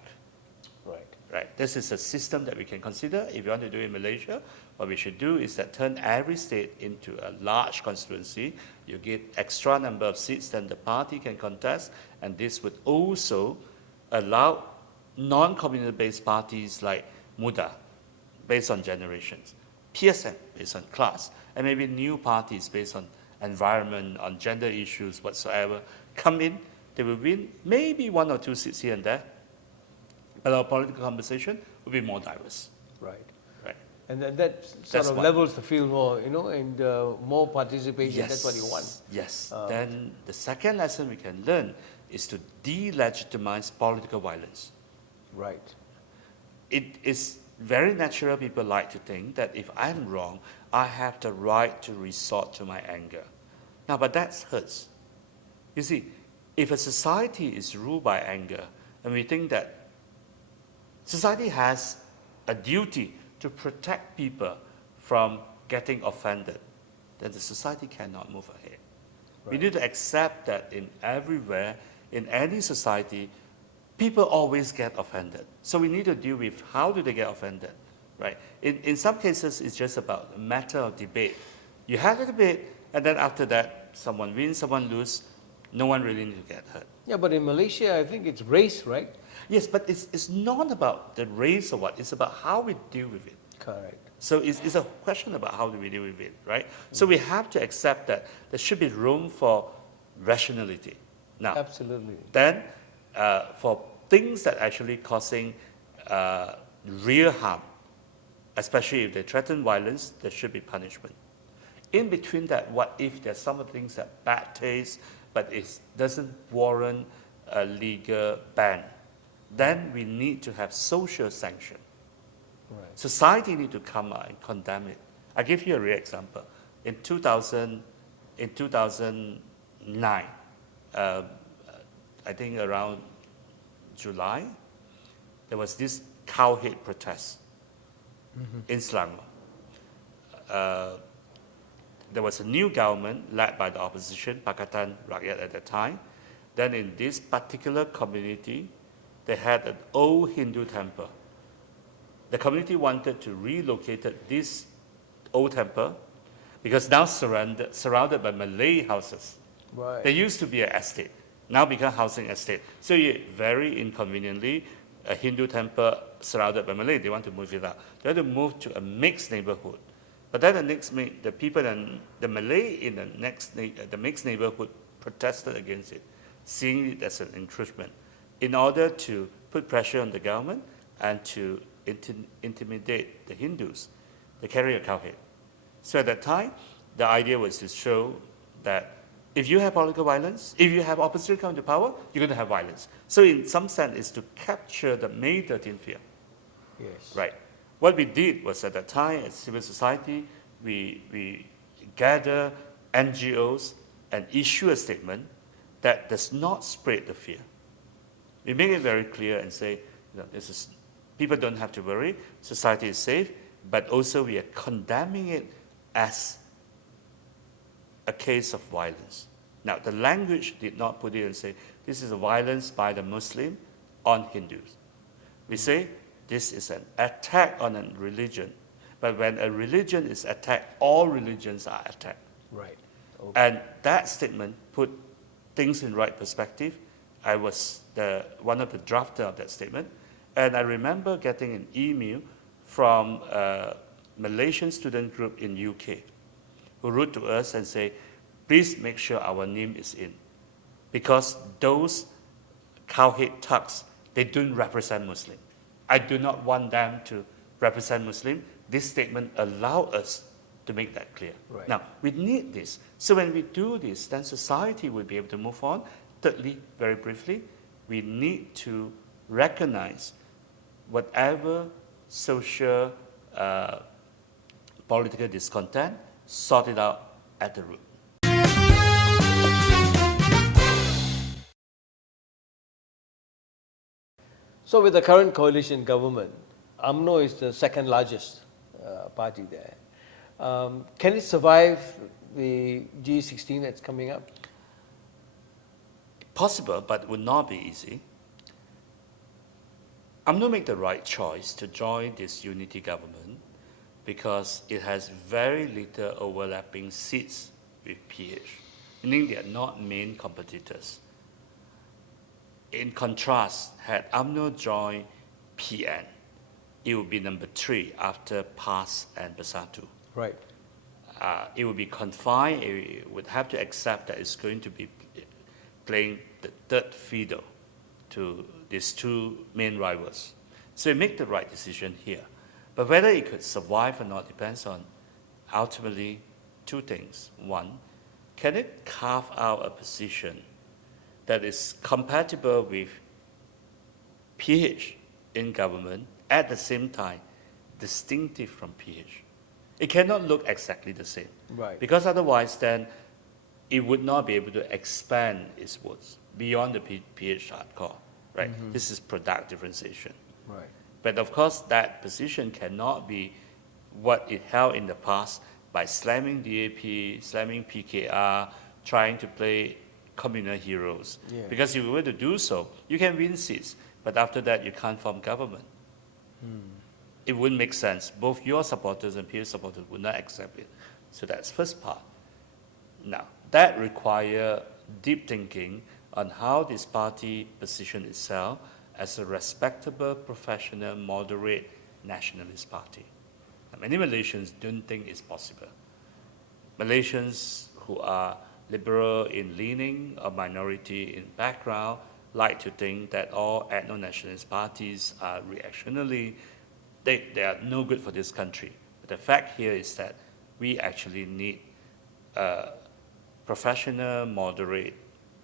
Right. Right. This is a system that we can consider. If you want to do it in Malaysia, what we should do is that turn every state into a large constituency. You get extra number of seats, then the party can contest, and this would also allow non-communal-based parties like MUDA, based on generations, PSM, based on class, and maybe new parties based on environment, on gender issues, whatsoever, come in. They will win maybe 1 or 2 seats here and there, but our political conversation will be more diverse. Right. Right. And that sort of levels the field more, and more participation. Yes. That's what you want. Yes. Then the second lesson we can learn is to delegitimize political violence. Right. It is very natural. People like to think that if I'm wrong, I have the right to resort to my anger. Now, but that hurts. You see, if a society is ruled by anger, and we think that society has a duty to protect people from getting offended, then the society cannot move ahead. Right. We need to accept that in everywhere, in any society, people always get offended. So we need to deal with how do they get offended, right? In some cases, it's just about a matter of debate. You have a debate, and then after that, someone wins, someone loses, no one really needs to get hurt. Yeah, but in Malaysia, I think it's race, right? Yes, but it's not about the race or what, it's about how we deal with it. Correct. So it's a question about how do we deal with it, right? So we have to accept that there should be room for rationality. Now, absolutely. Then, for things that actually causing real harm, especially if they threaten violence, there should be punishment. In between that, what if there's some things that bad taste, but it doesn't warrant a legal ban? Then we need to have social sanction. Right. Society need to come out and condemn it. I'll give you a real example. In 2009, I think around July, there was this cowhead protest in Selangor. There was a new government led by the opposition, Pakatan Rakyat at the time. Then in this particular community, they had an old Hindu temple. The community wanted to relocate this old temple because now surrounded by Malay houses. Right. There used to be an estate, now become housing estate. So very inconveniently, a Hindu temple surrounded by Malay, they want to move it out. They want to move to a mixed neighborhood. But then the people and the Malay in the mixed neighborhood protested against it, seeing it as an encroachment, in order to put pressure on the government and to intimidate the Hindus. They carry a cowhead. So at that time, the idea was to show that if you have political violence, if you have opposition come to power, you're going to have violence. So in some sense, it's to capture the May 13th fear. Yes. Right. What we did was at that time, as civil society, we gather NGOs and issue a statement that does not spread the fear. We make it very clear and say, people don't have to worry, society is safe, but also we are condemning it as a case of violence. Now, the language did not put it and say, this is a violence by the Muslim on Hindus. We say, this is an attack on a religion. But when a religion is attacked, all religions are attacked. Right. Okay. And that statement put things in right perspective. I was one of the drafters of that statement. And I remember getting an email from a Malaysian student group in UK who wrote to us and say, please make sure our name is in. Because those cowhead thugs, they don't represent Muslim. I do not want them to represent Muslim. This statement allows us to make that clear. Right. Now, we need this. So when we do this, then society will be able to move on. Thirdly, very briefly, we need to recognize whatever social, political discontent, sort it out at the root. So with the current coalition government, UMNO is the second largest party there. Can it survive the G16 that's coming up? Possible, but would not be easy. UMNO made the right choice to join this unity government because it has very little overlapping seats with PH, meaning they are not main competitors. In contrast, had UMNO joined PN, it would be number 3 after PAS and Bersatu. Right. It would be confined, it would have to accept that it's going to be playing the third fiddle to these two main rivals. So it made the right decision here. But whether it could survive or not depends on ultimately two things. One, can it carve out a position that is compatible with PH in government, at the same time distinctive from PH? It cannot look exactly the same. Right. Because otherwise then it would not be able to expand its votes beyond the PH hardcore, right? Mm-hmm. This is product differentiation. Right. But of course, that position cannot be what it held in the past by slamming DAP, slamming PKR, trying to play communal heroes. Yeah. Because if you were to do so, you can win seats, but after that, you can't form government. It wouldn't make sense. Both your supporters and peer supporters would not accept it. So that's first part. Now, that requires deep thinking on how this party positions itself as a respectable, professional, moderate nationalist party. Now, many Malaysians don't think it's possible. Malaysians who are liberal in leaning or minority in background like to think that all ethno-nationalist parties are reactionary. They are no good for this country. But the fact here is that we actually need a professional, moderate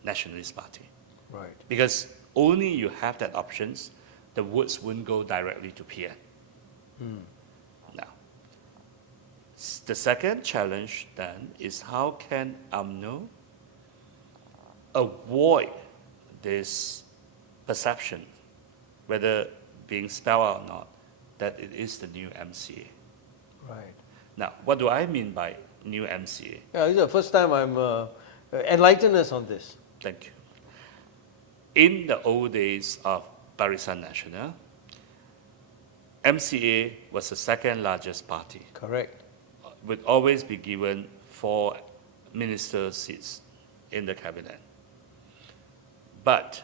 nationalist party. Right. Because only you have that options, the votes wouldn't go directly to PN. Now, the second challenge then is how can UMNO avoid this perception, whether being spelled out or not, that it is the new MCA. Right. Now, what do I mean by new MCA? Yeah, this is the first time I'm enlighten us on this. Thank you. In the old days of Barisan Nasional, MCA was the second largest party. Correct. Would always be given 4 minister seats in the cabinet. But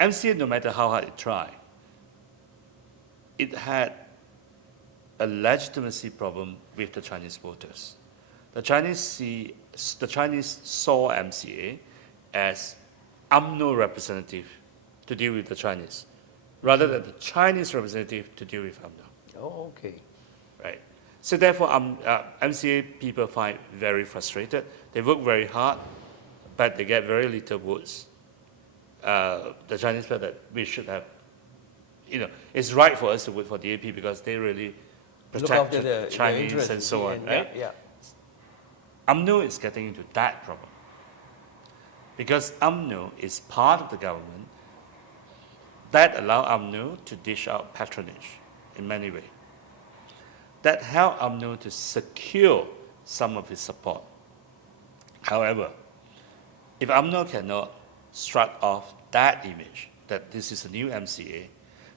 MCA, no matter how hard it tried, it had a legitimacy problem with the Chinese voters. The Chinese saw MCA as UMNO representative to deal with the Chinese, rather than the Chinese representative to deal with UMNO. Oh, okay. Right. So therefore, MCA people find very frustrated. They work very hard, but they get very little votes. The Chinese felt that we should have, it's right for us to vote for DAP because they really protect the Chinese and so on, right? Yeah. UMNO is getting into that problem. Because UMNO is part of the government, that allow UMNO to dish out patronage in many ways. That helped UMNO to secure some of his support. However, if UMNO cannot strut off that image, that this is a new MCA,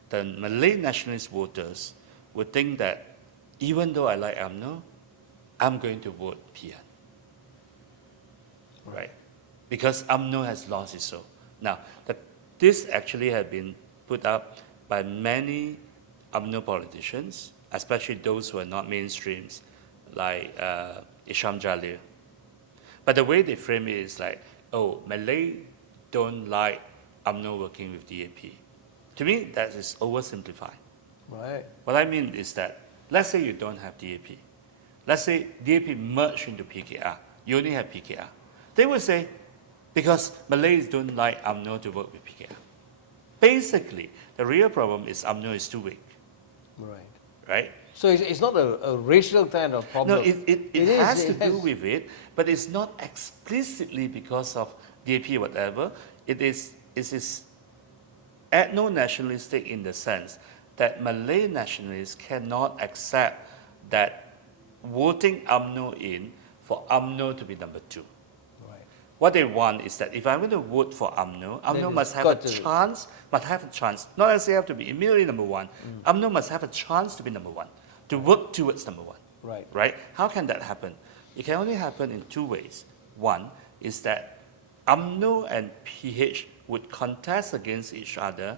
then Malay nationalist voters would think that even though I like UMNO, I'm going to vote PN. Right? Because UMNO has lost its soul. Now, this actually has been put up by many UMNO politicians, especially those who are not mainstreams, like Isham Jalil. But the way they frame it is like, oh, Malay don't like UMNO working with DAP. To me, that is oversimplified. Right. What I mean is that, let's say you don't have DAP. Let's say DAP merged into PKR. You only have PKR. They would say, Because Malays don't like UMNO to work with PKR. Basically, the real problem is UMNO is too weak, Right. right? So it's not a racial kind of problem. No, it has to do with it, but it's not explicitly because of DAP or whatever. It is ethno-nationalistic in the sense that Malay nationalists cannot accept that voting UMNO in for UMNO to be number 2. Right. What they want is that if I'm going to vote for UMNO, Then UMNO it's must have got a to- chance, not necessarily have to be immediately number 1. UMNO must have a chance to be number 1, to work towards number 1. Right. Right? How can that happen? It can only happen in 2 ways. One is that UMNO and PH would contest against each other,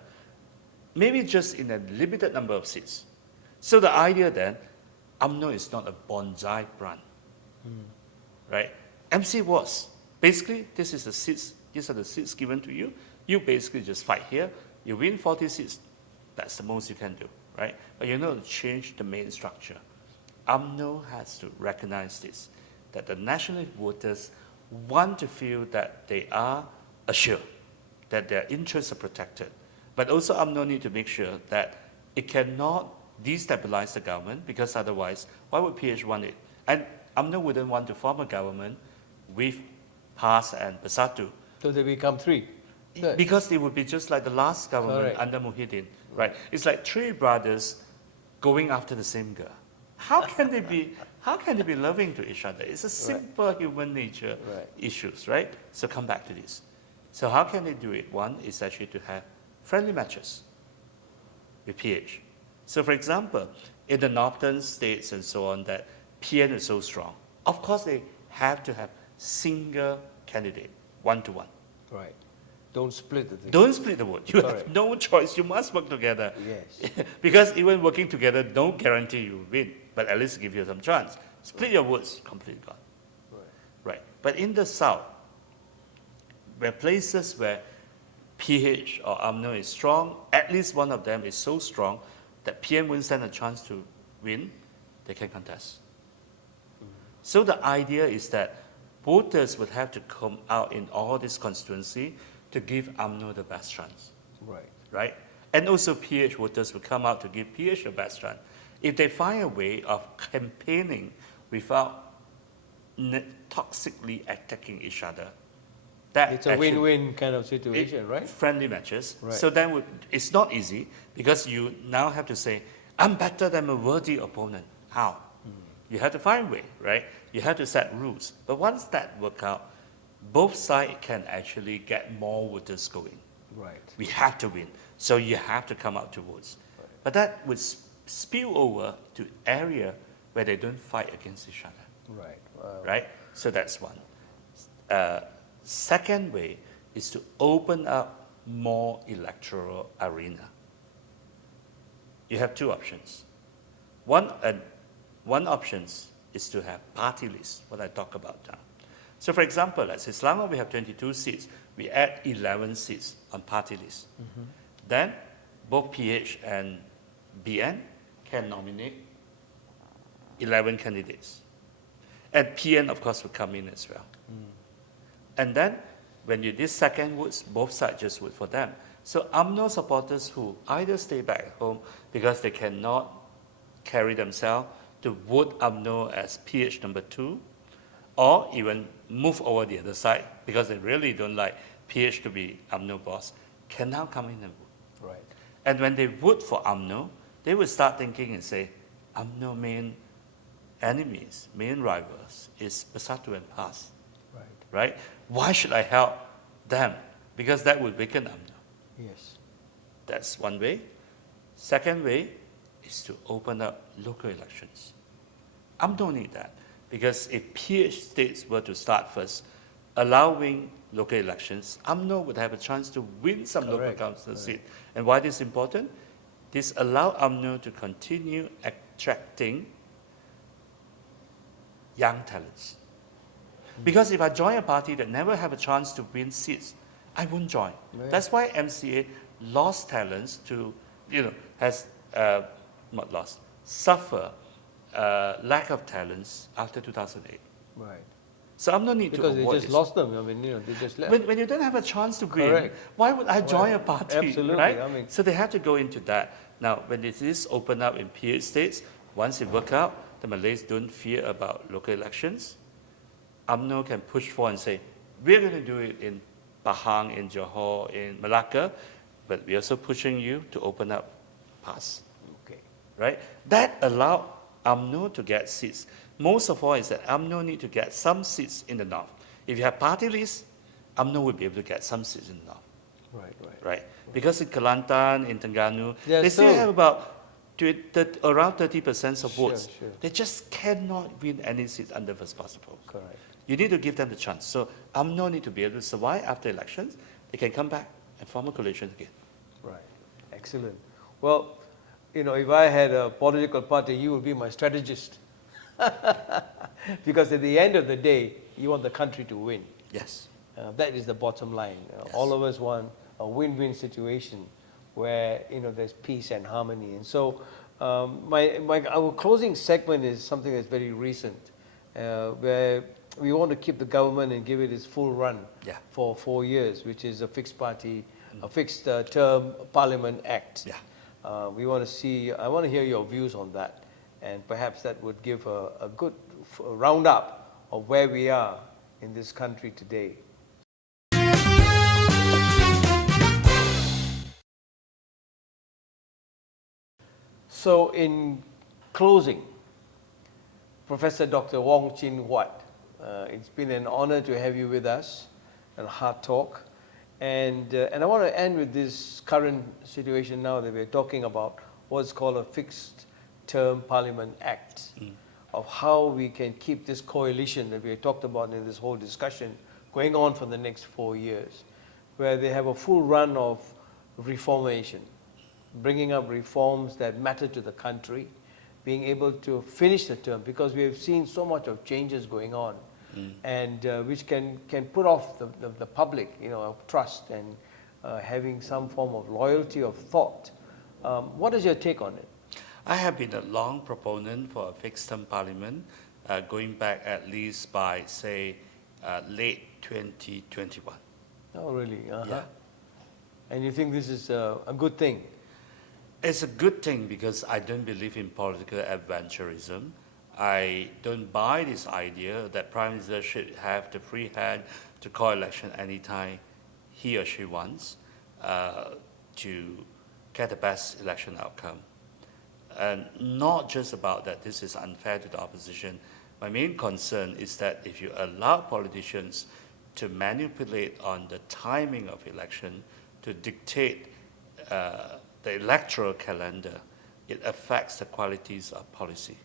maybe just in a limited number of seats. So the idea then, UMNO is not a bonsai plant, right? MC was. Basically, these are the seats given to you. You basically just fight here. You win 40 seats. That's the most you can do, right? But you're not to change the main structure. UMNO has to recognize this, that the nationalist voters want to feel that they are assured, that their interests are protected. But also UMNO need to make sure that it cannot destabilize the government, because otherwise, why would PH want it? And UMNO wouldn't want to form a government with PAS and Bersatu, So they become 3. Right. because it would be just like the last government Correct. under Muhyiddin, right? It's like 3 brothers going after the same girl. How can they be loving to each other? It's a simple human nature Right. issues, right? So come back to this. So how can they do it? One is actually to have friendly matches with PH. So for example, in the northern states and so on, that PN is so strong, of course they have to have single candidate, 1-to-1. Right. Don't split the thing. Don't split the vote. You Correct. have no choice. You must work together. Yes. Because even working together don't guarantee you win, but at least give you some chance. Split your votes, completely gone. Right. Right. But in the south, where places where PH or UMNO is strong, at least one of them is so strong that PM won't stand a chance to win, they can contest. So the idea is that voters would have to come out in all this constituency to give UMNO the best chance, Right. right? And also PH voters will come out to give PH the best chance. If they find a way of campaigning without toxically attacking each other, that It's a win-win kind of situation, right? friendly matches. Right. So then it's not easy, because you now have to say, I'm better than a worthy opponent. How? You have to find a way, right? You have to set rules. But once that works out, both sides can actually get more voters going. Right. We have to win. So you have to come out to votes. Right. But that would spill over to area where they don't fight against each other, Right. right? So that's one. Second way is to open up more electoral arena. You have 2 options. One option is to have party lists, what I talk about now. So for example, let's say Selangor, we have 22 seats. We add 11 seats on party list. Then both PH and BN can nominate 11 candidates. And PN, of course, will come in as well. And then when you do second votes, both sides just vote for them. So UMNO supporters who either stay back at home because they cannot carry themselves to vote UMNO as PH number 2, or even move over the other side because they really don't like PH to be UMNO boss, can now come in and vote. Right. And when they vote for UMNO, they will start thinking and say, UMNO main enemies, main rivals is Bersatu and PAS, Right. right? Why should I help them? Because that would weaken UMNO. Yes. That's one way. Second way is to open up local elections. UMNO need that, because if PH states were to start first, allowing local elections, UMNO would have a chance to win some local Correct. council seats. And why this is important? This allows UMNO to continue attracting young talents. Because if I join a party that never have a chance to win seats, I won't join. Right. That's why MCA lost talents to, has not lost, suffer lack of talents after 2008. Right. So UMNO need Because to they avoid just this. lost them. I mean, they just left. When you don't have a chance to win, Correct. why would I join Well, a party? absolutely, Right? I mean- So they have to go into that. Now, when it is opened up in period states, once it work out, the Malays don't fear about local elections. UMNO can push forward and say, we're going to do it in Pahang, in Johor, in Malacca, but we're also pushing you to open up PAS. Okay. Right? That allowed UMNO to get seats. Most of all is that UMNO need to get some seats in the north. If you have party lists, UMNO will be able to get some seats in the north. Right? Because in Kelantan, in Terengganu, they still have about around 30% of votes. Sure. They just cannot win any seats under first past the post. Correct. You need to give them the chance. So UMNO need to be able to survive after elections. They can come back and form a coalition again. Right. Excellent. Well, if I had a political party, you would be my strategist. Because at the end of the day, you want the country to win. Yes. That is the bottom line. Yes. All of us want a win-win situation where there's peace and harmony. And so, our closing segment is something that's very recent, where we want to keep the government and give it its full run for 4 years, which is a fixed term Parliament Act. Yeah. We want to see. I want to hear your views on that, and perhaps that would give a good roundup of where we are in this country today. So, in closing, Professor Dr. Wong Chin Huat, it's been an honor to have you with us on HEARTtalk. And I want to end with this current situation now that we're talking about what's called a Fixed Term Parliament Act, of how we can keep this coalition that we talked about in this whole discussion going on for the next 4 years, where they have a full run of reformation, bringing up reforms that matter to the country, being able to finish the term, because we have seen so much of changes going on, and which can put off the public, of trust and having some form of loyalty of thought. What is your take on it? I have been a long proponent for a fixed term parliament, going back at least by, say, late 2021. Oh, really? Yeah. And you think this is a good thing? It's a good thing because I don't believe in political adventurism. I don't buy this idea that Prime Minister should have the free hand to call election anytime he or she wants to get the best election outcome. And not just about that this is unfair to the opposition. My main concern is that if you allow politicians to manipulate on the timing of election, to dictate the electoral calendar, it affects the qualities of policy.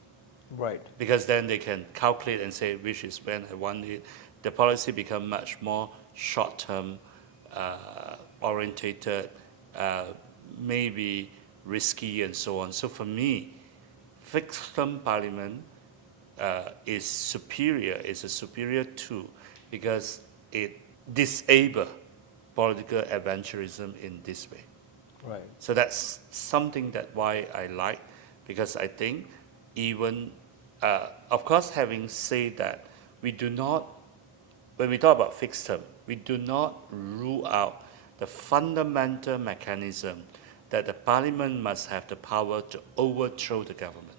Right. Because then they can calculate and say which is when I want it. The policy become much more short-term orientated, maybe risky and so on. So for me, fixed-term parliament is a superior tool because it disables political adventurism in this way. Right. So that's something that why I like, because I think even, of course, having said that, we do not, when we talk about fixed term, we do not rule out the fundamental mechanism that the parliament must have the power to overthrow the government.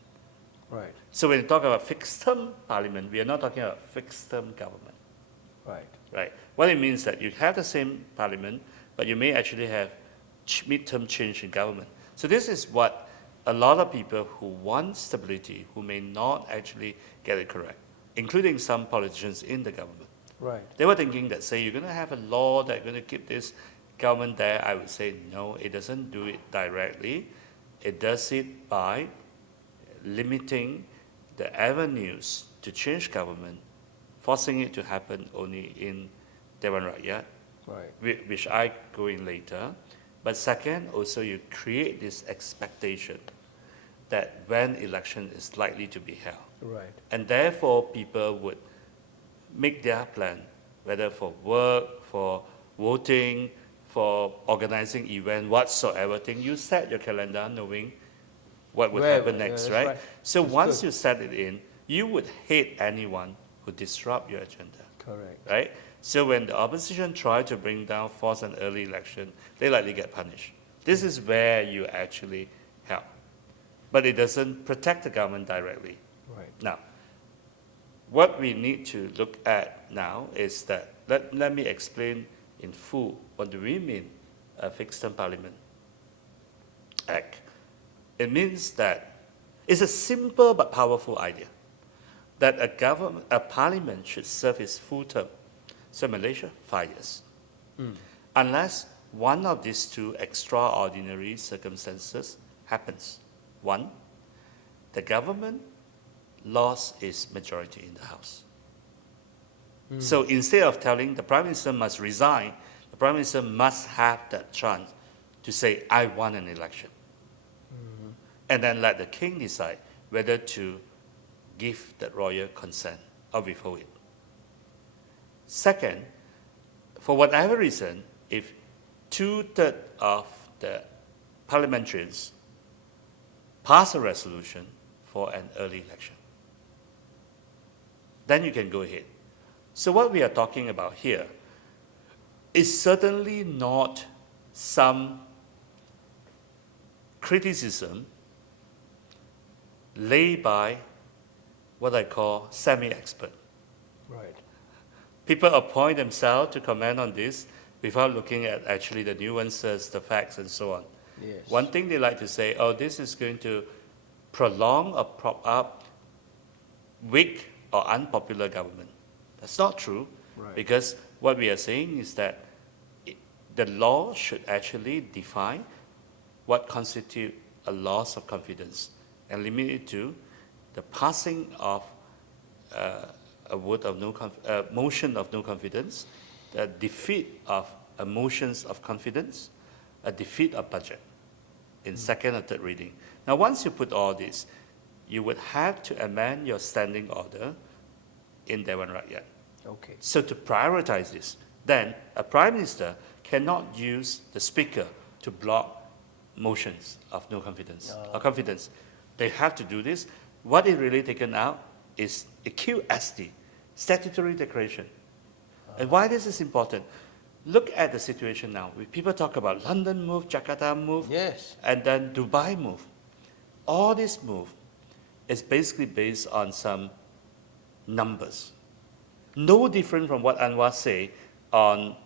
Right. So when we talk about fixed term parliament, we are not talking about fixed term government. Right. Right. What it means that you have the same parliament, but you may actually have mid-term change in government. So this is what a lot of people who want stability, who may not actually get it correct, including some politicians in the government. Right. They were thinking that, say, you're going to have a law that's going to keep this government there. I would say, no, it doesn't do it directly. It does it by limiting the avenues to change government, forcing it to happen only in Dewan Rakyat, Right. which I go in later. But second, also you create this expectation that when election is likely to be held. Right. And therefore, people would make their plan, whether for work, for voting, for organizing event, whatsoever thing. You set your calendar knowing what would happen next, right? So That's once good. you set it in, you would hate anyone who disrupt your agenda. Correct. right? So when the opposition try to bring down force an early election, they likely get punished. This is where you actually help. But it doesn't protect the government directly. Right. Now, what we need to look at now is that, let me explain in full what do we mean a fixed term parliament act. It means that it's a simple but powerful idea that a parliament should serve its full term. So Malaysia, 5 years. Unless one of these two extraordinary circumstances happens. One, the government lost its majority in the House. So instead of telling the Prime Minister must resign, the Prime Minister must have that chance to say, I won an election. And then let the King decide whether to give that royal consent or withhold it. Second, for whatever reason, if 2/3 of the parliamentarians pass a resolution for an early election, then you can go ahead. So what we are talking about here is certainly not some criticism laid by what I call semi-expert. Right. People appoint themselves to comment on this without looking at actually the nuances, the facts, and so on. Yes. One thing they like to say, oh, this is going to prolong or prop up weak or unpopular government. That's not true, Right. because what we are saying is that the law should actually define what constitutes a loss of confidence and limit it to the passing of a vote of motion of no confidence, the defeat of a motions of confidence, a defeat of budget in second or third reading. Now, once you put all this, you would have to amend your standing order in Dewan Rakyat. Okay. So to prioritize this, then a Prime Minister cannot use the Speaker to block motions of no confidence or confidence. They have to do this. What is really taken out is a QSD, statutory declaration. And why this is important? Look at the situation now. People talk about London move, Jakarta move, Yes. and then Dubai move. All this move is basically based on some numbers. No different from what Anwar said on,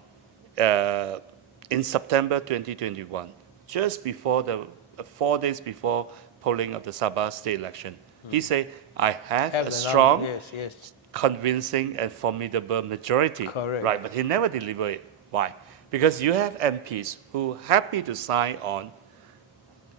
in September 2021, just before 4 days before polling of the Sabah state election. He said, I have a strong, yes. convincing and formidable majority. Correct. Right, but he never delivered it. Why? Because you have MPs who are happy to sign on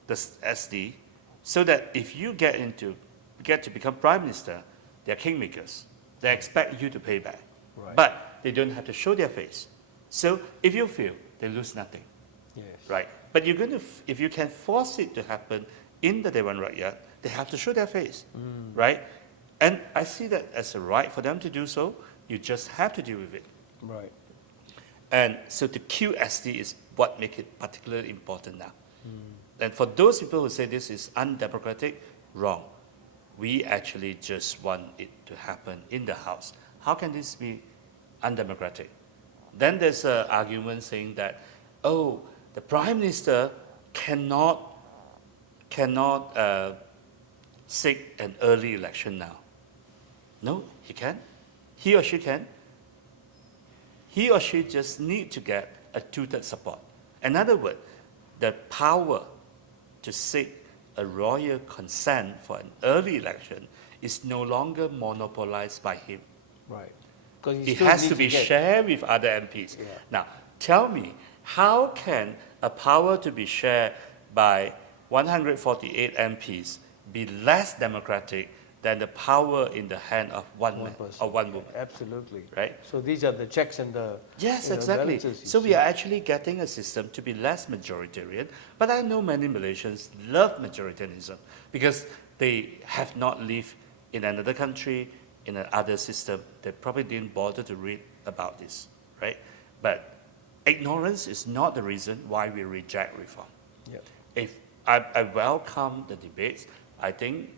the SD so that if you get to become Prime Minister, they're kingmakers. They expect you to pay back. Right. But they don't have to show their face. So if you fail, they lose nothing. Yes. Right? But you're going to, if you can force it to happen in the Dewan Rakyat, they have to show their face. Right? And I see that as a right for them to do so. You just have to deal with it. Right. And so the QSD is what makes it particularly important now. And for those people who say this is undemocratic, wrong. We actually just want it to happen in the House. How can this be undemocratic? Then there's an argument saying that, oh, the Prime Minister cannot seek an early election now. No, he can. He or she can. He or she just need to get a 2/3 support. In other words, the power to seek a royal consent for an early election is no longer monopolized by him. Right. Because It has to be shared with other MPs. Yeah. Now, tell me, how can a power to be shared by 148 MPs be less democratic than the power in the hand of one man person. or one woman? Absolutely. Right? So these are the checks and the Yes, you know, exactly. balances, you So see. we are actually getting a system to be less majoritarian, but I know many Malaysians love majoritarianism because they have not lived in another country, in another system. They probably didn't bother to read about this, right? But ignorance is not the reason why we reject reform. Yep. If I welcome the debates, I think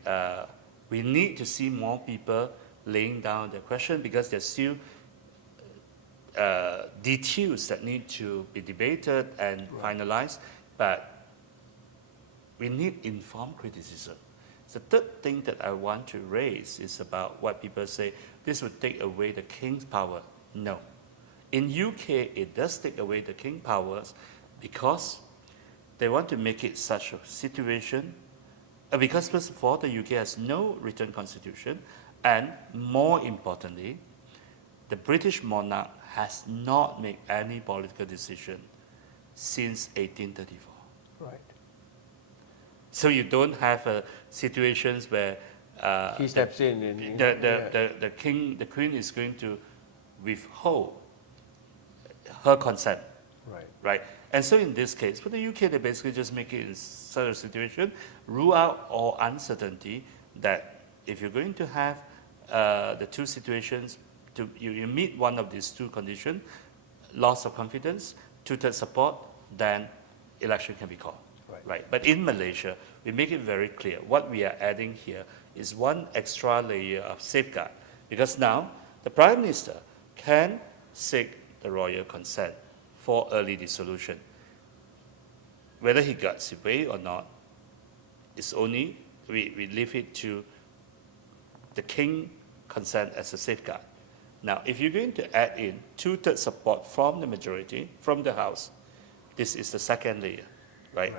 we need to see more people laying down the question because there's still details that need to be debated and finalized, but we need informed criticism. The third thing that I want to raise is about what people say, this would take away the king's power. No. In UK, it does take away the king's powers because they want to make it such a situation, because first of all, the UK has no written constitution, and more importantly, the British monarch has not made any political decision since 1834. Right. So you don't have situations where He steps in. The king, the queen is going to withhold her consent. Right. Right? And so in this case, for the UK, they basically just make it in such a situation, rule out all uncertainty that if you're going to have the two situations, you meet one of these two conditions, loss of confidence, two-thirds support, then election can be called. Right. But in Malaysia, we make it very clear. What we are adding here is one extra layer of safeguard. Because now, the Prime Minister can seek the royal consent for early dissolution. Whether he gets it way or not, it's only, we leave it to the king consent as a safeguard. Now, if you're going to add in two-thirds support from the majority, from the House, this is the second layer, right?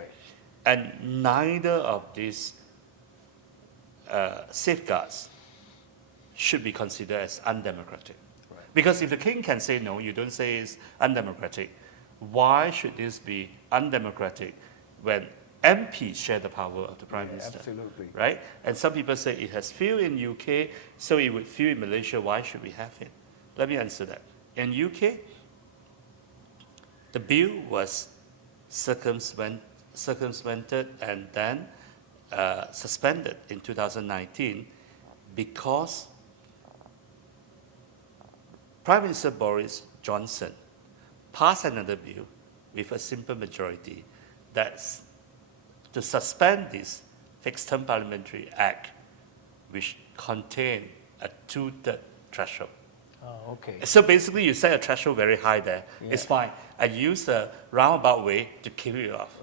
And neither of these safeguards should be considered as undemocratic. Because if the king can say no, you don't say it's undemocratic. Why should this be undemocratic when MPs share the power of the Prime Minister? Absolutely. Right? And some people say it has failed in UK, so it would fail in Malaysia. Why should we have it? Let me answer that. In UK, the bill was circumvented and then suspended in 2019 because Prime Minister Boris Johnson passed another bill with a simple majority that's to suspend this fixed-term parliamentary act which contained a two-thirds threshold. Oh, okay. So basically you set a threshold very high there. It's fine. I use a roundabout way to keep it off.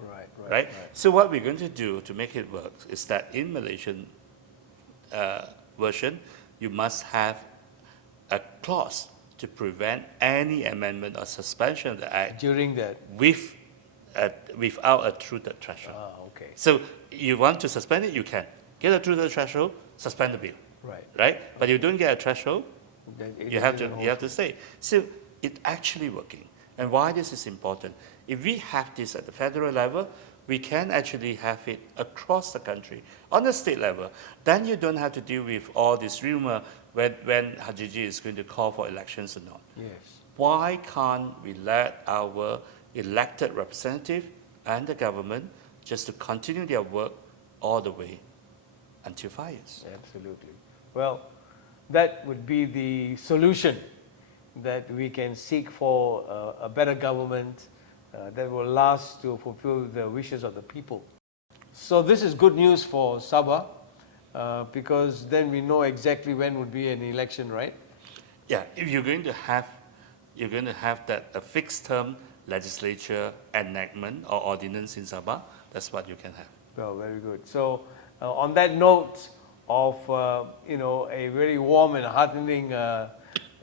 Right? So what we're going to do to make it work is that in Malaysian version, you must have a clause to prevent any amendment or suspension of the act during that without a two-thirds threshold. Okay. So you want to suspend it, you can. Get a two-thirds threshold, suspend the bill. Right? But you don't get a threshold, you have to stay. So it's actually working. And why this is important? If we have this at the federal level, we can actually have it across the country. On the state level, then you don't have to deal with all this rumor when Hajiji is going to call for elections or not. Yes. Why can't we let our elected representative and the government just to continue their work all the way until 5 years? Absolutely. Well, that would be the solution that we can seek for a better government that will last to fulfill the wishes of the people. So this is good news for Sabah because then we know exactly when would be an election, right? Yeah, if you're going to have that a fixed term legislature enactment or ordinance in Sabah, that's what you can have. Well, very good. So on that note of a very warm and heartening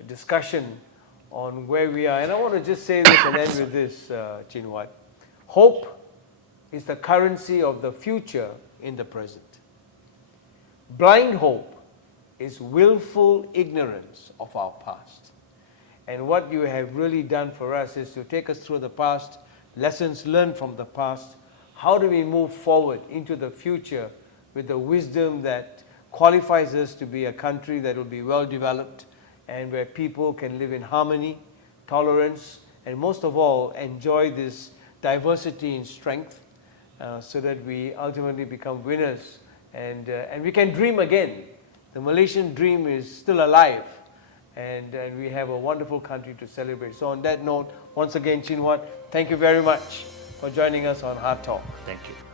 discussion on where we are, and I want to just say this and end with this, Chin Huat. Hope is the currency of the future in the present. Blind hope is willful ignorance of our past. And what you have really done for us is to take us through the past, lessons learned from the past. How do we move forward into the future with the wisdom that qualifies us to be a country that will be well developed and where people can live in harmony, tolerance, and most of all, enjoy this diversity in strength so that we ultimately become winners and we can dream again. The Malaysian dream is still alive and we have a wonderful country to celebrate. So on that note, once again, Chin Huat, thank you very much for joining us on Heart Talk. Thank you.